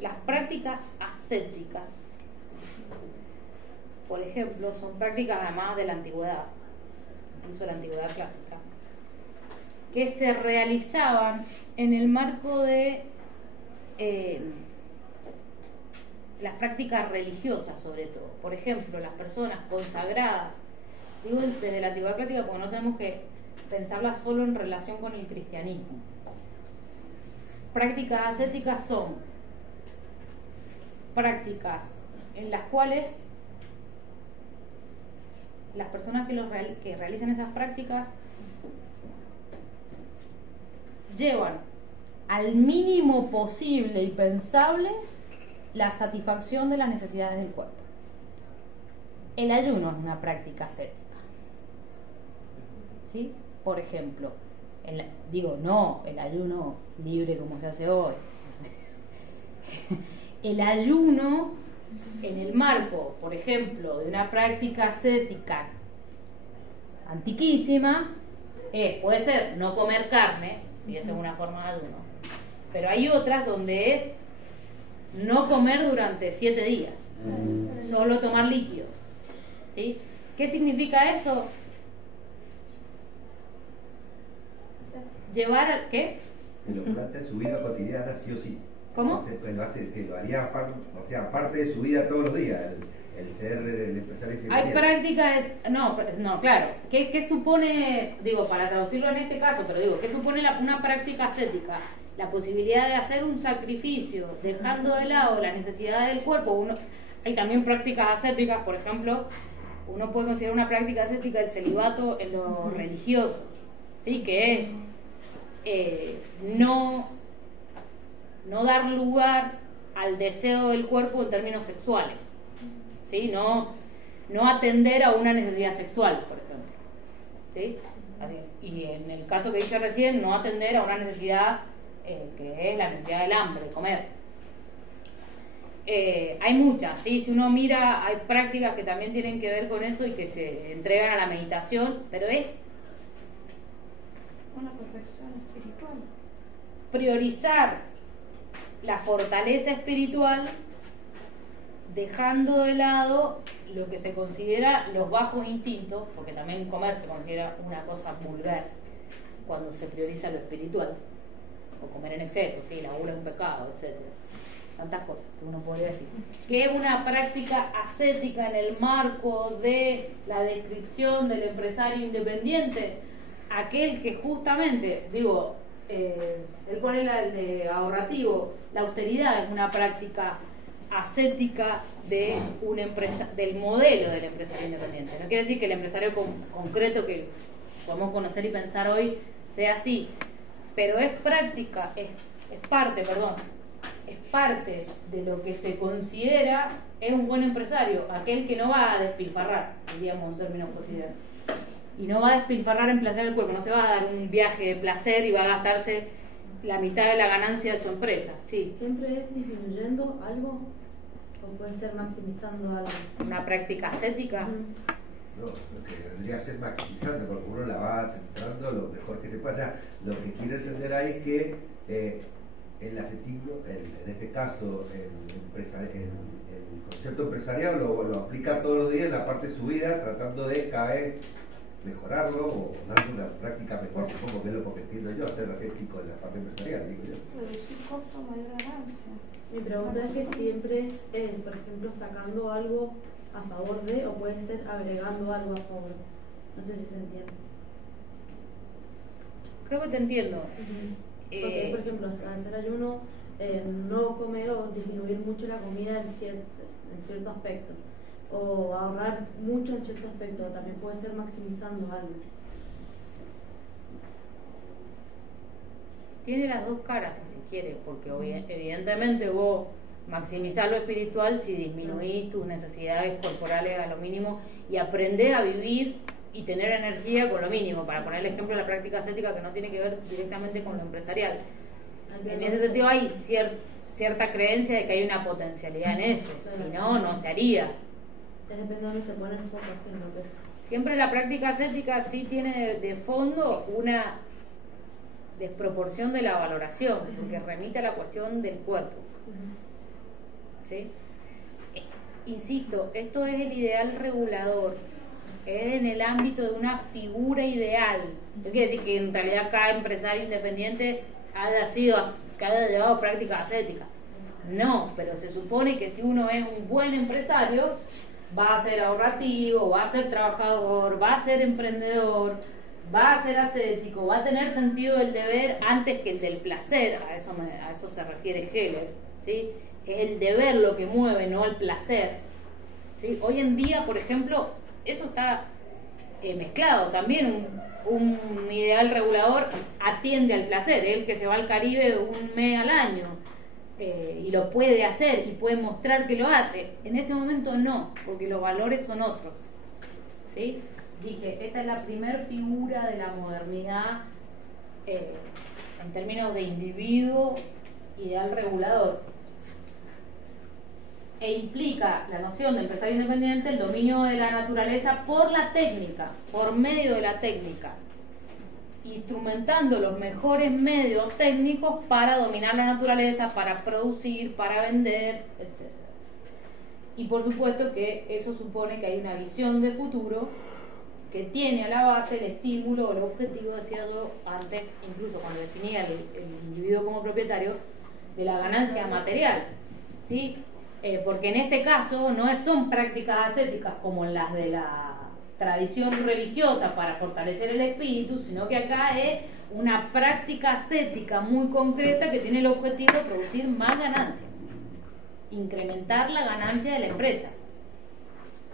Las prácticas ascéticas, por ejemplo, son prácticas además de la antigüedad, incluso la antigüedad clásica, que se realizaban en el marco de las prácticas religiosas, sobre todo. Por ejemplo, las personas consagradas, digo desde la antigüedad clásica porque no tenemos que pensarlas solo en relación con el cristianismo. Prácticas ascéticas son prácticas en las cuales las personas que realizan esas prácticas llevan al mínimo posible y pensable la satisfacción de las necesidades del cuerpo. El ayuno es una práctica ascética. ¿Sí? Por ejemplo, el ayuno libre como se hace hoy. El ayuno en el marco, por ejemplo, de una práctica ascética antiquísima, puede ser no comer carne, y eso es una forma de ayuno, pero hay otras donde es no comer durante 7 días, solo tomar líquidos, ¿sí? ¿Qué significa eso? Llevar a, ¿qué? Que lo planta en su vida cotidiana sí o sí. ¿Cómo? Que lo haría, o sea, parte de su vida todos los días, el ser el empresario. Hay prácticas, no, claro. ¿Qué supone, digo, para traducirlo en este caso, pero digo, ¿qué supone una práctica ascética? La posibilidad de hacer un sacrificio, dejando de lado las necesidades del cuerpo. Hay también prácticas ascéticas, por ejemplo, uno puede considerar una práctica ascética el celibato en lo religioso, ¿sí? Que es no dar lugar al deseo del cuerpo en términos sexuales, ¿sí? No atender a una necesidad sexual, por ejemplo, ¿sí? Así, y en el caso que dije recién, no atender a una necesidad que es la necesidad del hambre, comer. Hay muchas, ¿sí? Si uno mira, hay prácticas que también tienen que ver con eso y que se entregan a la meditación, pero es una perfección espiritual. Priorizar la fortaleza espiritual dejando de lado lo que se considera los bajos instintos, porque también comer se considera una cosa vulgar cuando se prioriza lo espiritual, o comer en exceso, ¿sí? La gula es un pecado, etcétera. Tantas cosas que uno podría decir. Que es una práctica ascética en el marco de la descripción del empresario independiente, aquel que justamente, digo, él pone el ahorrativo, la austeridad es una práctica ascética de una empresa, del modelo del empresario independiente. No quiere decir que el empresario concreto que podemos conocer y pensar hoy sea así, pero es práctica, es parte de lo que se considera es un buen empresario, aquel que no va a despilfarrar, diríamos en términos cotidianos, y no va a despilfarrar en placer el cuerpo, no se va a dar un viaje de placer y va a gastarse la mitad de la ganancia de su empresa. Sí. ¿Siempre es disminuyendo algo o puede ser maximizando algo? ¿Una práctica ascética? No, lo que debería ser maximizando, porque uno la va centrando lo mejor que se pueda. O sea, lo que quiero entender ahí es que el ascetismo, en este caso el concepto empresarial lo aplica todos los días en la parte de su vida, tratando de cada vez mejorarlo o darle una práctica mejor, supongo que es lo que entiendo yo, hacer ascético en la parte empresarial, digo yo. Reducir costo, mayor ganancia. Mi pregunta es que siempre es, por ejemplo, sacando algo a favor de, o puede ser agregando algo a favor. No sé si se entiende. Creo que te entiendo. Porque, por ejemplo, al hacer ayuno, no comer o disminuir mucho la comida en cierto aspecto, o ahorrar mucho en cierto aspecto, también puede ser maximizando algo. Tiene las dos caras, si se quiere, porque evidentemente vos maximizás lo espiritual si disminuís tus necesidades corporales a lo mínimo y aprendés a vivir y tener energía con lo mínimo, para poner el ejemplo de la práctica ascética que no tiene que ver directamente con lo empresarial. En ese sentido hay cierta creencia de que hay una potencialidad en eso, si no, no se haría. Depende de dónde se pone el foco, Siempre la práctica ascética sí tiene de fondo una desproporción de la valoración, porque remite a la cuestión del cuerpo. ¿Sí? Insisto, esto es el ideal regulador, es en el ámbito de una figura ideal. No quiere decir que en realidad cada empresario independiente haya llevado práctica ascética. No, pero se supone que si uno es un buen empresario, va a ser ahorrativo, va a ser trabajador, va a ser emprendedor, va a ser ascético, va a tener sentido del deber antes que el del placer. A eso se refiere Heller, ¿sí? Es el deber lo que mueve, no el placer, ¿sí? Hoy en día, por ejemplo, eso está mezclado también. Un ideal regulador atiende al placer, el que se va al Caribe un mes al año y lo puede hacer y puede mostrar que lo hace. En ese momento no, porque los valores son otros, ¿sí? Dije, esta es la primer figura de la modernidad en términos de individuo ideal regulador. e implica la noción de empresario independiente el dominio de la naturaleza por la técnica, por medio de la técnica, instrumentando los mejores medios técnicos para dominar la naturaleza, para producir, para vender, etc. Y por supuesto que eso supone que hay una visión de futuro que tiene a la base el estímulo o el objetivo, decía yo antes, incluso cuando definía el individuo como propietario, de la ganancia material, ¿sí? Porque en este caso no son prácticas ascéticas como las de la tradición religiosa para fortalecer el espíritu, sino que acá es una práctica ascética muy concreta que tiene el objetivo de producir más ganancia, incrementar la ganancia de la empresa,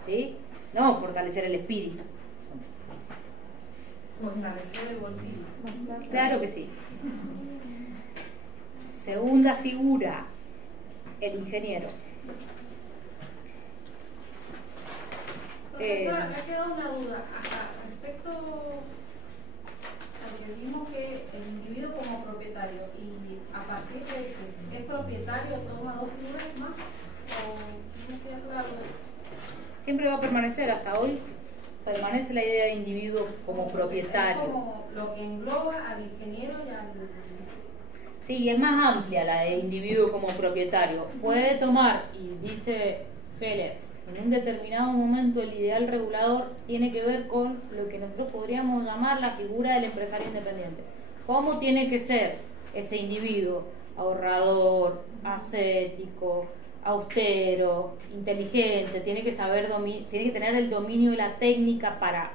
¿sí? No fortalecer el espíritu. Fortalecer el bolsillo. Claro que sí. Segunda figura, el ingeniero. Profesora, me ha quedado una duda respecto a que vimos que el individuo como propietario y a partir de que es propietario toma dos figuras más o no queda claro eso. Siempre va a permanecer, hasta hoy permanece la idea de individuo como propietario. Es como lo que engloba al ingeniero y al... Sí, es más amplia la de individuo como propietario. Puede tomar, y dice Feller, en un determinado momento el ideal regulador tiene que ver con lo que nosotros podríamos llamar la figura del empresario independiente. ¿Cómo tiene que ser ese individuo? Ahorrador, ascético, austero, inteligente, tiene que saber tiene que tener el dominio de la técnica para...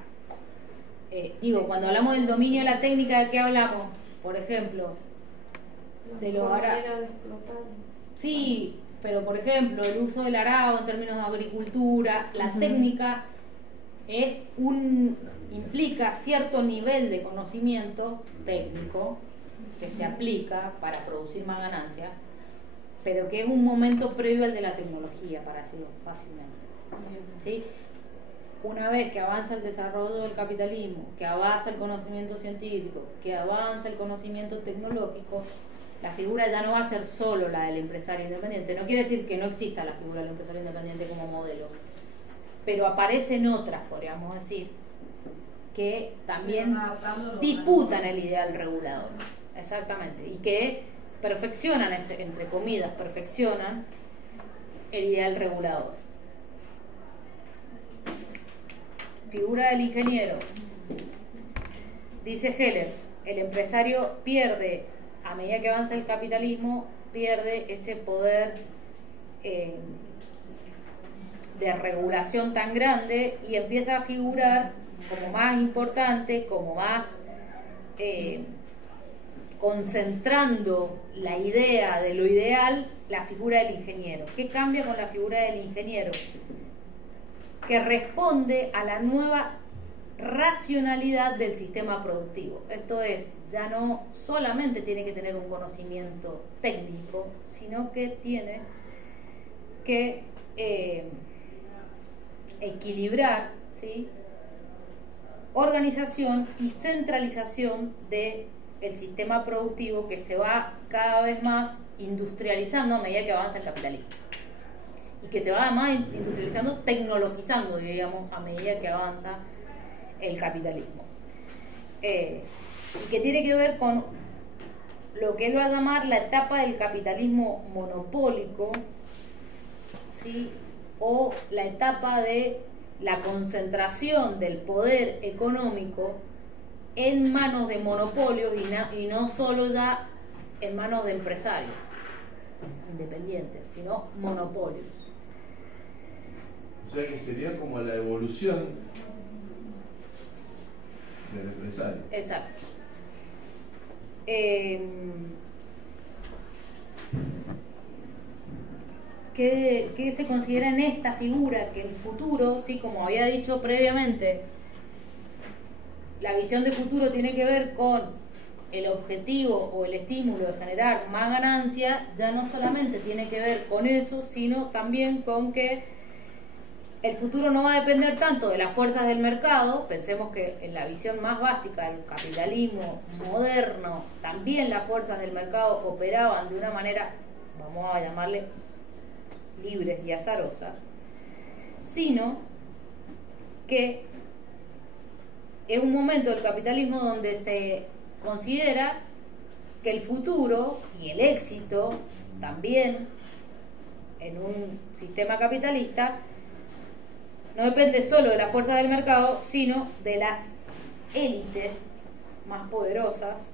cuando hablamos del dominio de la técnica, ¿de qué hablamos? Por ejemplo, de los arados. Sí, pero por ejemplo, el uso del arado en términos de agricultura, la técnica implica cierto nivel de conocimiento técnico que se aplica para producir más ganancias, pero que es un momento previo al de la tecnología, para decirlo fácilmente. ¿Sí? Una vez que avanza el desarrollo del capitalismo, que avanza el conocimiento científico, que avanza el conocimiento tecnológico, la figura ya no va a ser solo la del empresario independiente. No quiere decir que no exista la figura del empresario independiente como modelo, pero aparecen otras, podríamos decir, que también disputan el ideal regulador. Exactamente. Y que perfeccionan, entre comillas, perfeccionan el ideal regulador. Figura del ingeniero. Dice Heller, el empresario pierde, a medida que avanza el capitalismo, pierde ese poder de regulación tan grande y empieza a figurar como más importante, como más concentrando la idea de lo ideal, la figura del ingeniero. ¿Qué cambia con la figura del ingeniero? Que responde a la nueva racionalidad del sistema productivo. Esto es, ya no solamente tiene que tener un conocimiento técnico, sino que tiene que equilibrar, ¿sí?, organización y centralización del sistema productivo que se va cada vez más industrializando a medida que avanza el capitalismo. Y que se va además industrializando, tecnologizando, digamos, a medida que avanza el capitalismo. Y que tiene que ver con lo que él va a llamar la etapa del capitalismo monopólico, ¿sí?, o la etapa de la concentración del poder económico en manos de monopolios y no solo ya en manos de empresarios independientes, sino monopolios. O sea que sería como la evolución del empresario. Exacto. ¿Qué se considera en esta figura? Que el futuro, sí, como había dicho previamente, la visión de futuro tiene que ver con el objetivo o el estímulo de generar más ganancia. Ya no solamente tiene que ver con eso, sino también con que el futuro no va a depender tanto de las fuerzas del mercado. Pensemos que en la visión más básica del capitalismo moderno, también las fuerzas del mercado operaban de una manera, vamos a llamarle, libres y azarosas, sino que es un momento del capitalismo donde se considera que el futuro y el éxito también en un sistema capitalista no depende solo de la fuerza del mercado, sino de las élites más poderosas,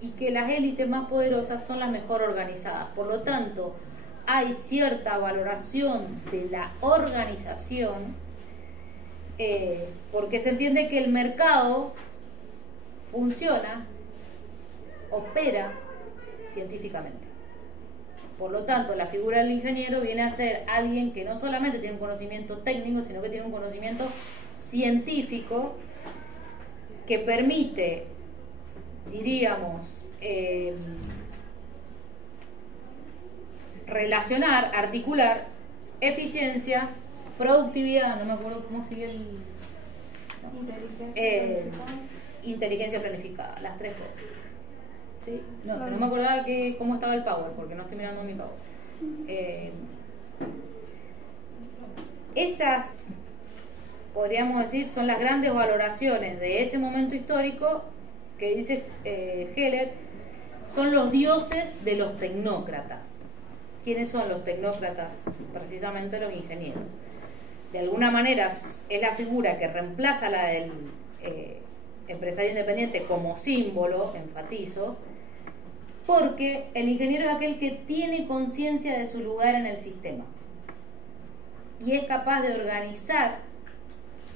y que las élites más poderosas son las mejor organizadas. Por lo tanto, hay cierta valoración de la organización, porque se entiende que el mercado funciona, opera científicamente. Por lo tanto, la figura del ingeniero viene a ser alguien que no solamente tiene un conocimiento técnico, sino que tiene un conocimiento científico que permite, diríamos, relacionar, articular eficiencia, productividad, no me acuerdo cómo sigue el... inteligencia planificada, las tres cosas. ¿Sí? No, pero no me acordaba cómo estaba el Power, porque no estoy mirando mi Power. Esas, podríamos decir, son las grandes valoraciones de ese momento histórico que dice Heller, son los dioses de los tecnócratas. ¿Quiénes son los tecnócratas? Precisamente los ingenieros. De alguna manera es la figura que reemplaza la del empresario independiente como símbolo, enfatizo, porque el ingeniero es aquel que tiene conciencia de su lugar en el sistema y es capaz de organizar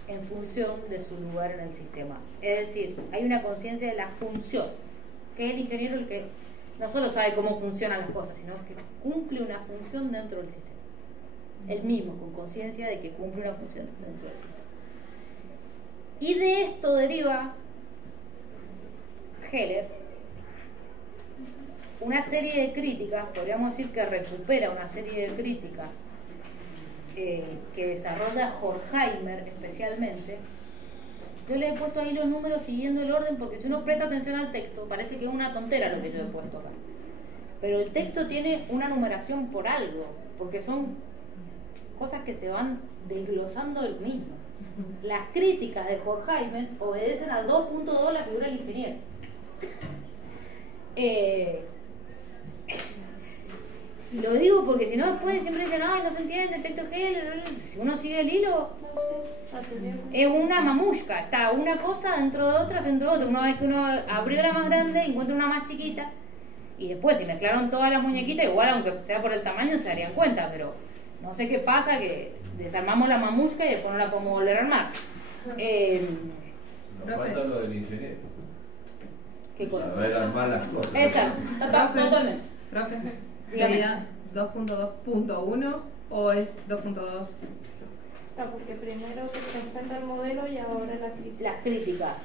en función de su lugar en el sistema. Es decir, hay una conciencia de la función, que es el ingeniero el que no solo sabe cómo funcionan las cosas, sino que cumple una función dentro del sistema. Él mismo, con conciencia de que cumple una función dentro del sistema. Y de esto deriva Heller una serie de críticas, podríamos decir que recupera una serie de críticas que desarrolla Horkheimer especialmente. Yo le he puesto ahí los números siguiendo el orden, porque si uno presta atención al texto parece que es una tontera lo que yo he puesto acá, pero el texto tiene una numeración por algo, porque son cosas que se van desglosando del mismo. Las críticas de Horkheimer obedecen al 2.2 la figura del ingeniero. Lo digo porque si no después siempre dicen, ay, no se entiende el texto Heller. Si uno sigue el hilo, es una mamushka, está una cosa dentro de otra, dentro de otra. Una vez que uno abrió la más grande, encuentra una más chiquita, y después si mezclaron todas las muñequitas, igual aunque sea por el tamaño se darían cuenta, pero no sé qué pasa, que desarmamos la mamushka y después no la podemos volver a armar. Nos falta lo del ingeniero. ¿Qué cosa? Saber armar las cosas. Exacto, totalmente. Profe, ¿sería 2.2.1 o es 2.2? Porque primero te presenta el modelo y ahora la crítica. Las críticas.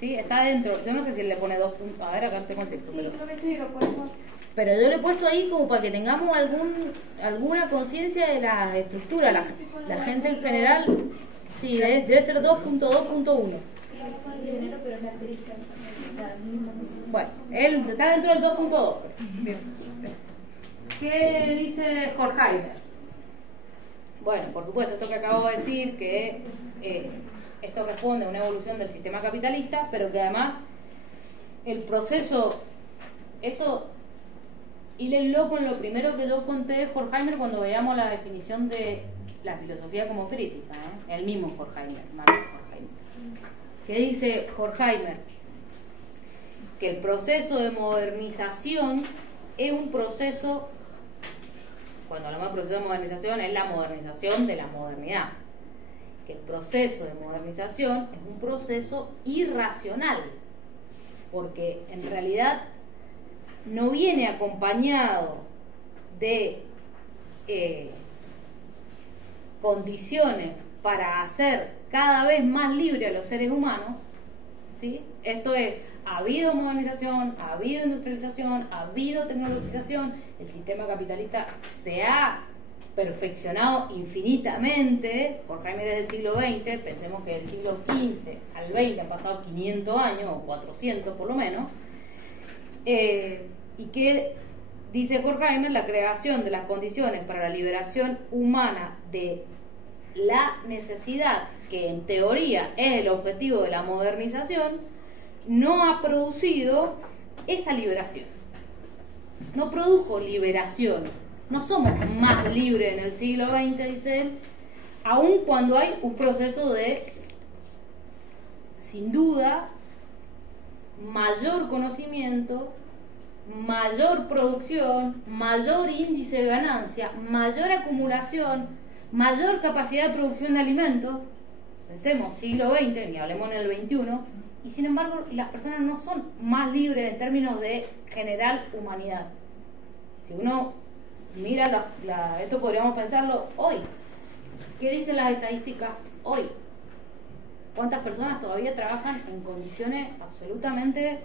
Sí, está dentro. Yo no sé si le pone 2 puntos. A ver, acá tengo el texto. Sí, pero... creo que sí, lo podemos. Pero yo lo he puesto ahí como para que tengamos alguna conciencia de la estructura. La gente en general, sí, debe ser 2.2.1. Bueno, él está dentro del 2.2. ¿Qué dice Horkheimer? Bueno, por supuesto, esto que acabo de decir, que esto responde a una evolución del sistema capitalista, pero que además el proceso, esto hílenlo con lo primero que yo conté de Horkheimer cuando veíamos la definición de la filosofía como crítica, el mismo Horkheimer, Max Horkheimer. ¿Qué dice Horkheimer? Que el proceso de modernización es un proceso, cuando hablamos de proceso de modernización, es la modernización de la modernidad. Que el proceso de modernización es un proceso irracional, porque en realidad no viene acompañado de condiciones para hacer cada vez más libre a los seres humanos, ¿sí? Esto es, ha habido modernización, ha habido industrialización, ha habido tecnologización, el sistema capitalista se ha perfeccionado infinitamente. Horkheimer es del siglo XX, pensemos que del siglo XV al XX han pasado 500 años, o 400 por lo menos, y que dice Horkheimer, la creación de las condiciones para la liberación humana de la necesidad, que en teoría es el objetivo de la modernización, no ha producido esa liberación. No produjo liberación. No somos más libres en el siglo XX, dice él, aun cuando hay un proceso de, sin duda, mayor conocimiento, mayor producción, mayor índice de ganancia, mayor acumulación, mayor capacidad de producción de alimentos. Pensemos, siglo XX, ni hablemos en el XXI, y sin embargo las personas no son más libres en términos de generar humanidad. Si uno mira esto podríamos pensarlo hoy. ¿Qué dicen las estadísticas hoy? ¿Cuántas personas todavía trabajan en condiciones absolutamente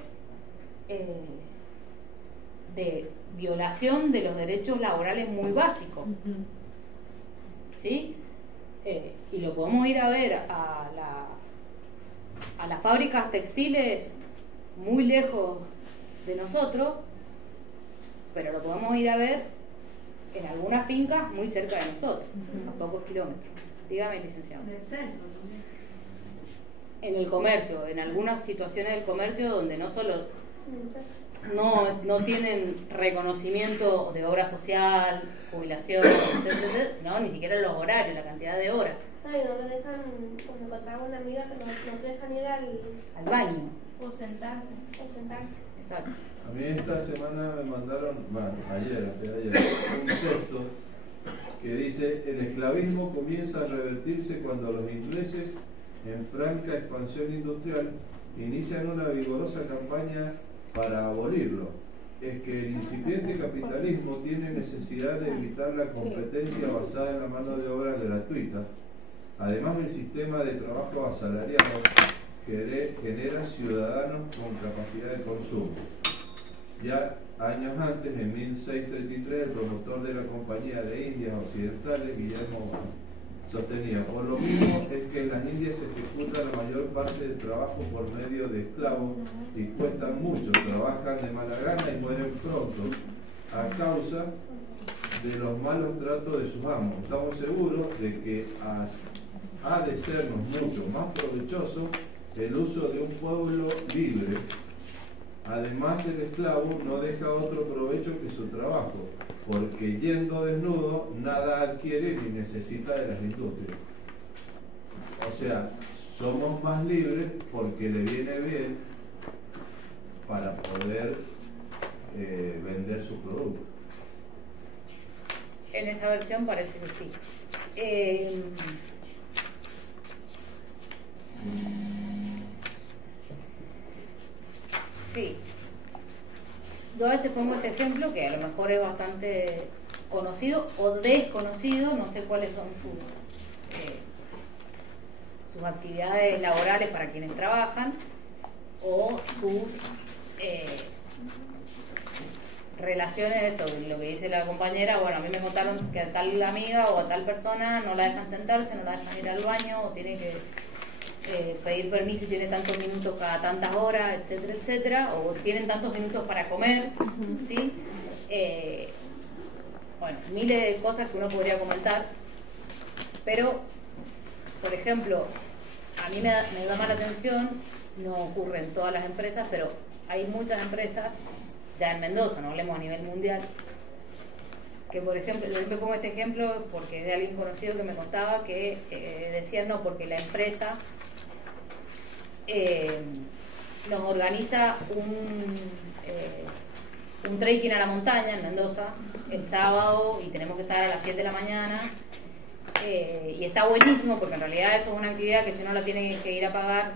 de violación de los derechos laborales muy básicos? ¿Sí? Y lo podemos ir a ver a las fábricas textiles muy lejos de nosotros, pero lo podemos ir a ver en algunas fincas muy cerca de nosotros, a pocos kilómetros. Dígame, licenciado. En el centro también. En el comercio, en algunas situaciones del comercio donde no solo no tienen reconocimiento de obra social, jubilación, etcétera, sino ni siquiera los horarios, la cantidad de horas. Ay, no lo dejan, como me contaba una amiga, que no te dejan ir al baño. O sentarse. Exacto. A mí esta semana me mandaron, ayer, un texto que dice: el esclavismo comienza a revertirse cuando los ingleses, en franca expansión industrial, inician una vigorosa campaña para abolirlo. Es que el incipiente capitalismo tiene necesidad de evitar la competencia basada en la mano de obra gratuita. Además, el sistema de trabajo asalariado que genera ciudadanos con capacidad de consumo. Ya años antes, en 1633, el promotor de la Compañía de Indias Occidentales, Guillermo, sostenía: por lo mismo es que en las Indias se ejecuta la mayor parte del trabajo por medio de esclavos y cuestan mucho, trabajan de mala gana y mueren pronto a causa de los malos tratos de sus amos. Estamos seguros de que ha de sernos mucho más provechoso el uso de un pueblo libre. Además, el esclavo no deja otro provecho que su trabajo, porque yendo desnudo nada adquiere ni necesita de las industrias. O sea, somos más libres porque le viene bien para poder vender su producto. En esa versión parece que sí. Sí. Yo a veces pongo este ejemplo que a lo mejor es bastante conocido o desconocido, no sé cuáles son sus actividades laborales para quienes trabajan o sus relaciones, lo que dice la compañera. Bueno, a mí me contaron que a tal amiga o a tal persona no la dejan sentarse, no la dejan ir al baño, o tiene que pedir permiso y tiene tantos minutos cada tantas horas, etcétera, etcétera, o tienen tantos minutos para comer, ¿sí? Bueno, miles de cosas que uno podría comentar, pero, por ejemplo, a mí me llama la atención, no ocurre en todas las empresas, pero hay muchas empresas, ya en Mendoza, no hablemos a nivel mundial, que, por ejemplo, yo siempre pongo este ejemplo porque es de alguien conocido que me contaba que decían no, porque la empresa nos organiza un trekking a la montaña en Mendoza el sábado y tenemos que estar a las 7 de la mañana y está buenísimo porque en realidad eso es una actividad que si uno la tiene que ir a pagar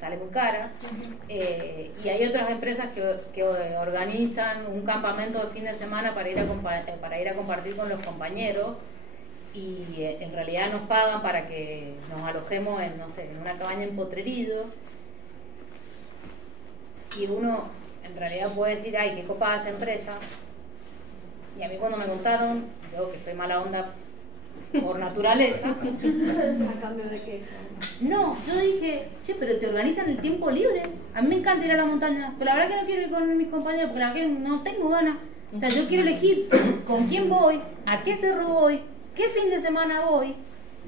sale muy cara, y hay otras empresas que organizan un campamento de fin de semana para ir a compartir con los compañeros y en realidad nos pagan para que nos alojemos en, no sé, en una cabaña en Potrerillos, y uno en realidad puede decir, ay, qué copada esa empresa. Y a mí cuando me contaron, yo que soy mala onda por naturaleza, ¿A cambio de qué? no, yo dije, che, pero te organizan el tiempo libre. A mí me encanta ir a la montaña, pero la verdad que no quiero ir con mis compañeros porque la verdad que no tengo ganas. O sea, yo quiero elegir con quién voy, a qué cerro voy, qué fin de semana voy.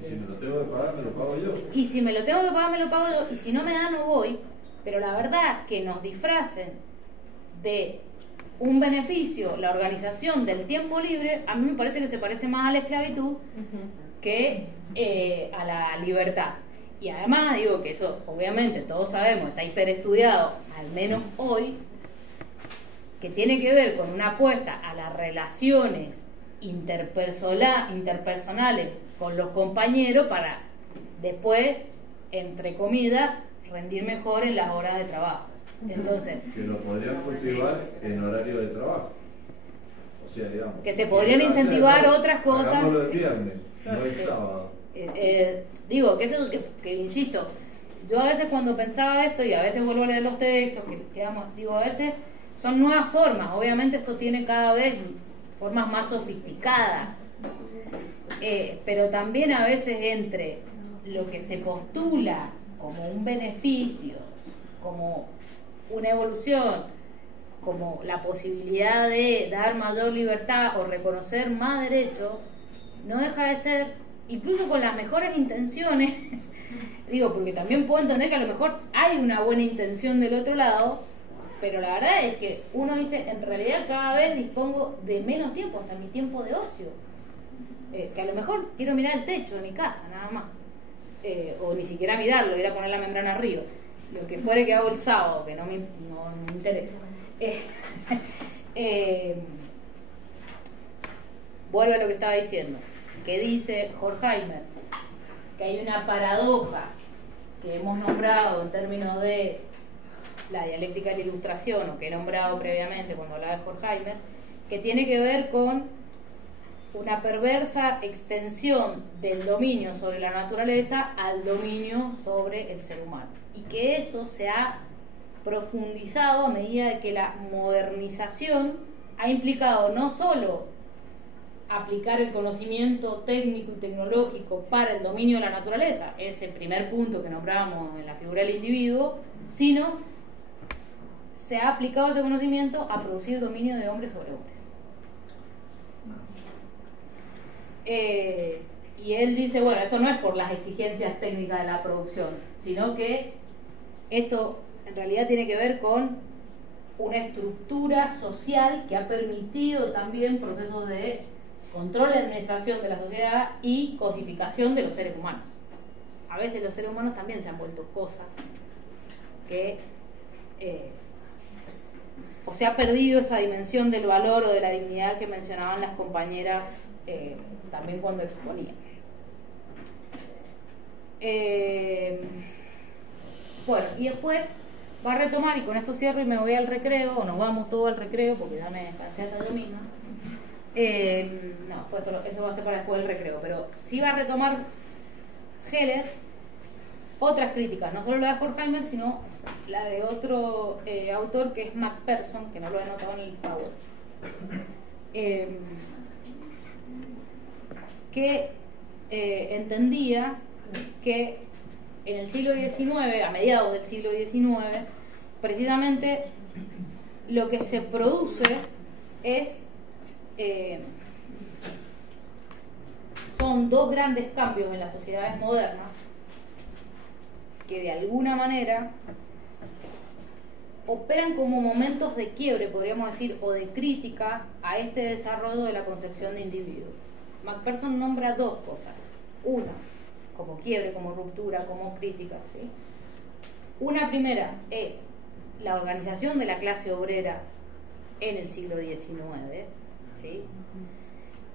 Y si me lo tengo que pagar, me lo pago yo. Y si me lo tengo que pagar, me lo pago yo. Y si no me da, no voy. Pero la verdad que nos disfracen de un beneficio, la organización del tiempo libre, a mí me parece que se parece más a la esclavitud que a la libertad. Y además digo que eso, obviamente, todos sabemos, está hiperestudiado, al menos hoy, que tiene que ver con una apuesta a las relaciones interpersonales con los compañeros para después, entre comillas, rendir mejor en las horas de trabajo. Entonces, que lo podrían cultivar en horario de trabajo. O sea, digamos, que se podrían incentivar otras cosas. Hagámoslo el viernes, no el sábado. Digo, que eso que insisto, yo a veces cuando pensaba esto, y a veces vuelvo a leer los textos, digo, a veces son nuevas formas. Obviamente esto tiene cada vez formas más sofisticadas, pero también a veces entre lo que se postula como un beneficio, como una evolución, como la posibilidad de dar mayor libertad o reconocer más derechos, no deja de ser, incluso con las mejores intenciones, digo, porque también puedo entender que a lo mejor hay una buena intención del otro lado, pero la verdad es que uno dice, en realidad cada vez dispongo de menos tiempo, hasta mi tiempo de ocio, que a lo mejor quiero mirar el techo de mi casa, nada más, o ni siquiera mirarlo, ir a poner la membrana arriba, lo que fuere que hago el sábado, que no me interesa. Vuelvo a lo que estaba diciendo, que dice Horkheimer, que hay una paradoja que hemos nombrado en términos de la dialéctica de la ilustración, o que he nombrado previamente cuando hablaba de Horkheimer, que tiene que ver con una perversa extensión del dominio sobre la naturaleza al dominio sobre el ser humano, y que eso se ha profundizado a medida de que la modernización ha implicado no solo aplicar el conocimiento técnico y tecnológico para el dominio de la naturaleza, ese primer punto que nombrábamos en la figura del individuo, sino se ha aplicado ese conocimiento a producir dominio de hombres sobre hombres. Y él dice, bueno, esto no es por las exigencias técnicas de la producción, sino que esto en realidad tiene que ver con una estructura social que ha permitido también procesos de control y administración de la sociedad y cosificación de los seres humanos. A veces los seres humanos también se han vuelto cosas que o se ha perdido esa dimensión del valor o de la dignidad que mencionaban las compañeras también cuando exponían. Bueno, y después va a retomar, y con esto cierro y me voy al recreo, o nos vamos todos al recreo porque ya me cansé hasta yo misma. No, eso va a ser para después del recreo, pero sí va a retomar Heller otras críticas, no solo la de Horkheimer, sino la de otro autor que es Macpherson, que no lo he notado en el PowerPoint, que entendía que en el siglo XIX, a mediados del siglo XIX, precisamente lo que se produce son dos grandes cambios en las sociedades modernas que de alguna manera operan como momentos de quiebre, podríamos decir, o de crítica a este desarrollo de la concepción de individuo. Macpherson nombra dos cosas. Una, como quiebre, como ruptura, como crítica, ¿sí? Una primera es la organización de la clase obrera en el siglo XIX, ¿sí?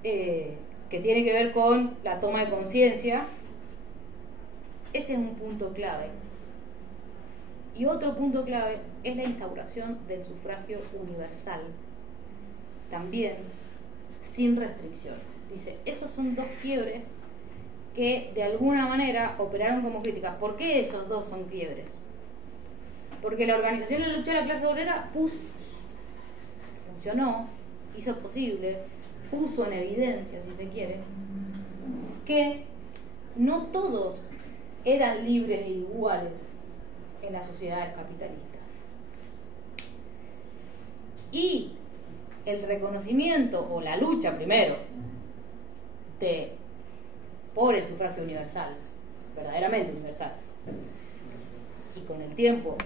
Que tiene que ver con la toma de conciencia. Ese es un punto clave. Y otro punto clave es la instauración del sufragio universal, también sin restricciones. Dice, esos son dos quiebres que de alguna manera operaron como críticas. ¿Por qué esos dos son quiebres? Porque la organización de la lucha de la clase obrera funcionó, hizo posible, puso en evidencia, si se quiere, que no todos eran libres e iguales en las sociedades capitalistas. Y el reconocimiento o la lucha primero por el sufragio universal, verdaderamente universal, y con el tiempo,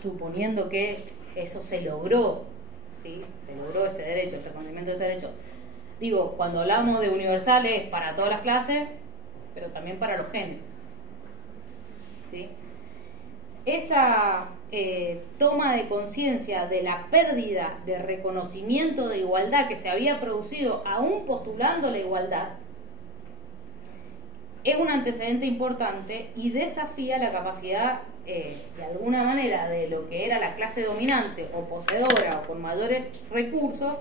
suponiendo que eso se logró, ¿sí? Se logró ese derecho, el reconocimiento de ese derecho. Digo, cuando hablamos de universal es para todas las clases, pero también para los géneros, ¿sí? Esa toma de conciencia de la pérdida de reconocimiento de igualdad que se había producido aún postulando la igualdad es un antecedente importante y desafía la capacidad de alguna manera de lo que era la clase dominante o poseedora o con mayores recursos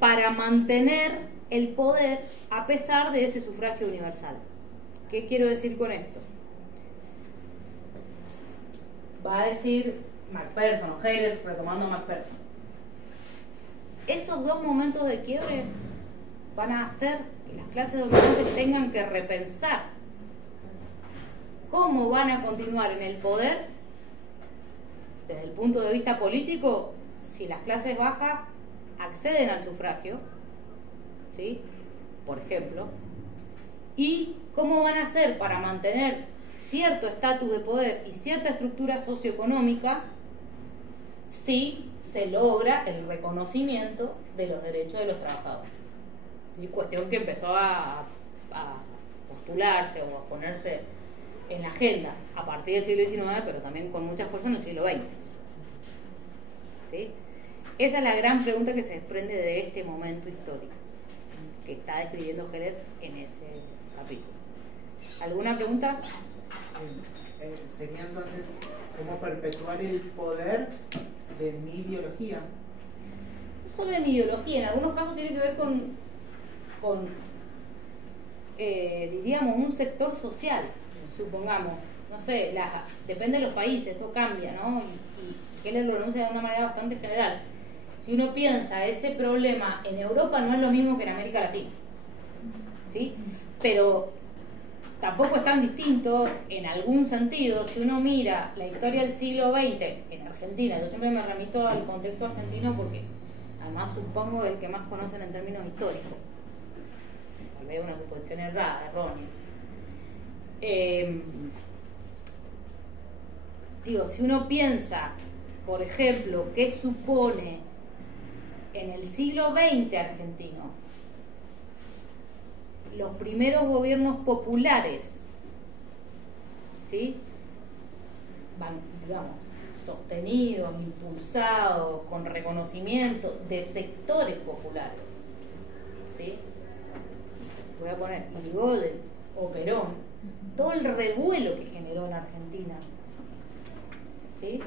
para mantener el poder a pesar de ese sufragio universal. ¿Qué quiero decir con esto? Va a decir Macpherson o Heller, retomando a Macpherson. Esos dos momentos de quiebre van a hacer que las clases dominantes tengan que repensar cómo van a continuar en el poder desde el punto de vista político si las clases bajas acceden al sufragio, ¿sí? Por ejemplo, y cómo van a hacer para mantener cierto estatus de poder y cierta estructura socioeconómica si se logra el reconocimiento de los derechos de los trabajadores. Y cuestión que empezó a postularse o a ponerse en la agenda a partir del siglo XIX, pero también con mucha fuerza en el siglo XX. ¿Sí? Esa es la gran pregunta que se desprende de este momento histórico que está describiendo Heller en ese capítulo. ¿Alguna pregunta? Sería entonces cómo perpetuar el poder de mi ideología. No solo de mi ideología, en algunos casos tiene que ver con diríamos, un sector social, supongamos. No sé, depende de los países, esto cambia, ¿no? Y Heller lo pronuncia de una manera bastante general. Si uno piensa ese problema en Europa no es lo mismo que en América Latina, ¿sí? Pero tampoco es tan distinto en algún sentido. Si uno mira la historia del siglo XX en Argentina, yo siempre me remito al contexto argentino porque además supongo el que más conocen en términos históricos, tal vez una suposición errada, errónea. Digo, si uno piensa, por ejemplo, qué supone en el siglo XX argentino los primeros gobiernos populares, ¿sí? Van, digamos, sostenidos, impulsados, con reconocimiento de sectores populares, ¿sí? Voy a poner Irigoyen o Perón, todo el revuelo que generó en Argentina, ¿sí?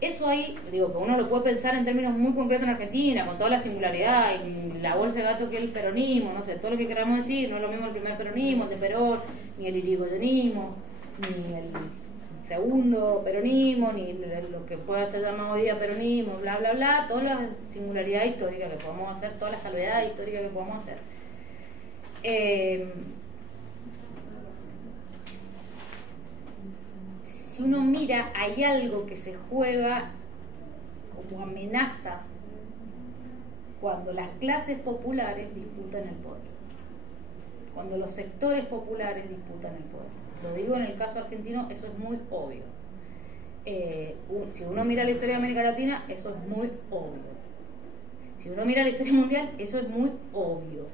Eso ahí, digo, que uno lo puede pensar en términos muy concretos en Argentina, con toda la singularidad y la bolsa de gato que es el peronismo, no sé, todo lo que queramos decir, no es lo mismo el primer peronismo, el de Perón, ni el irigoyenismo, ni el segundo peronismo, ni lo que pueda ser llamado hoy día peronismo, bla, bla, bla, toda la singularidad histórica que podamos hacer, toda la salvedad histórica que podamos hacer. Si uno mira, hay algo que se juega como amenaza cuando las clases populares disputan el poder, cuando los sectores populares disputan el poder. Lo digo en el caso argentino, eso es muy obvio. Si uno mira la historia de América Latina, eso es muy obvio. Si uno mira la historia mundial, eso es muy obvio.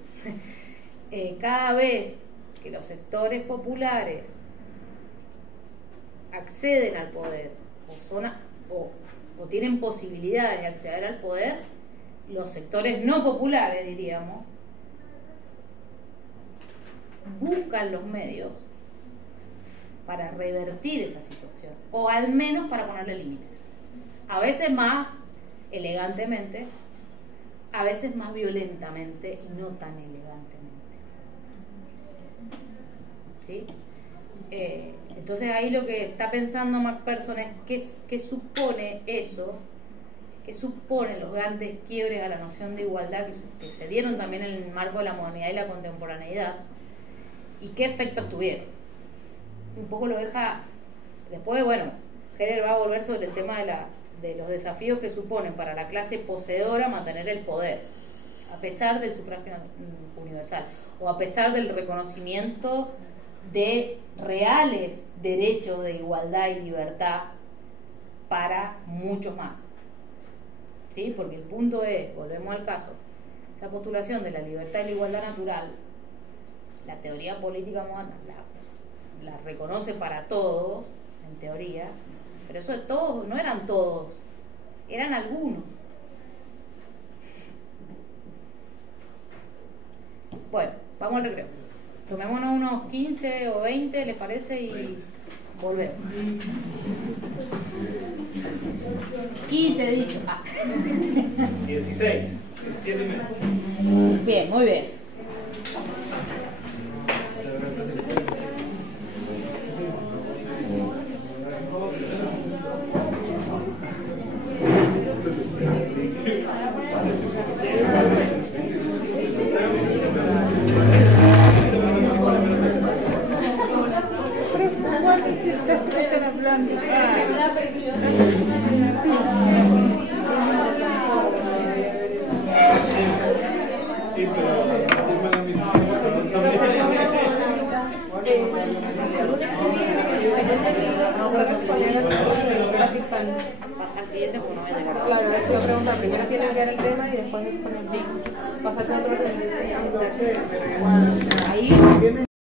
Cada vez que los sectores populares acceden al poder o tienen posibilidades de acceder al poder, los sectores no populares, diríamos, buscan los medios para revertir esa situación, o al menos para ponerle límites, a veces más elegantemente, a veces más violentamente y no tan elegantemente, ¿sí? Entonces ahí lo que está pensando Macpherson es qué supone eso, qué suponen los grandes quiebres a la noción de igualdad que se dieron también en el marco de la modernidad y la contemporaneidad, y qué efectos tuvieron. Un poco lo deja después. Bueno, Heller va a volver sobre el tema de de los desafíos que suponen para la clase poseedora mantener el poder, a pesar del sufragio universal, o a pesar del reconocimiento de reales derechos de igualdad y libertad para muchos más. ¿Sí? Porque el punto es, volvemos al caso, esa postulación de la libertad y la igualdad natural, la teoría política moderna la reconoce para todos, en teoría, pero eso de todos, no eran todos, eran algunos. Bueno, vamos al recreo. Tomémonos unos 15 o 20, ¿les parece? Y volvemos. 15 he dicho. 16, 17 y medio. Bien, muy bien. Sí, pero claro, eso iba a preguntar. Primero tienen que ver el tema y después exponer. Pasarse a otro tema. Ahí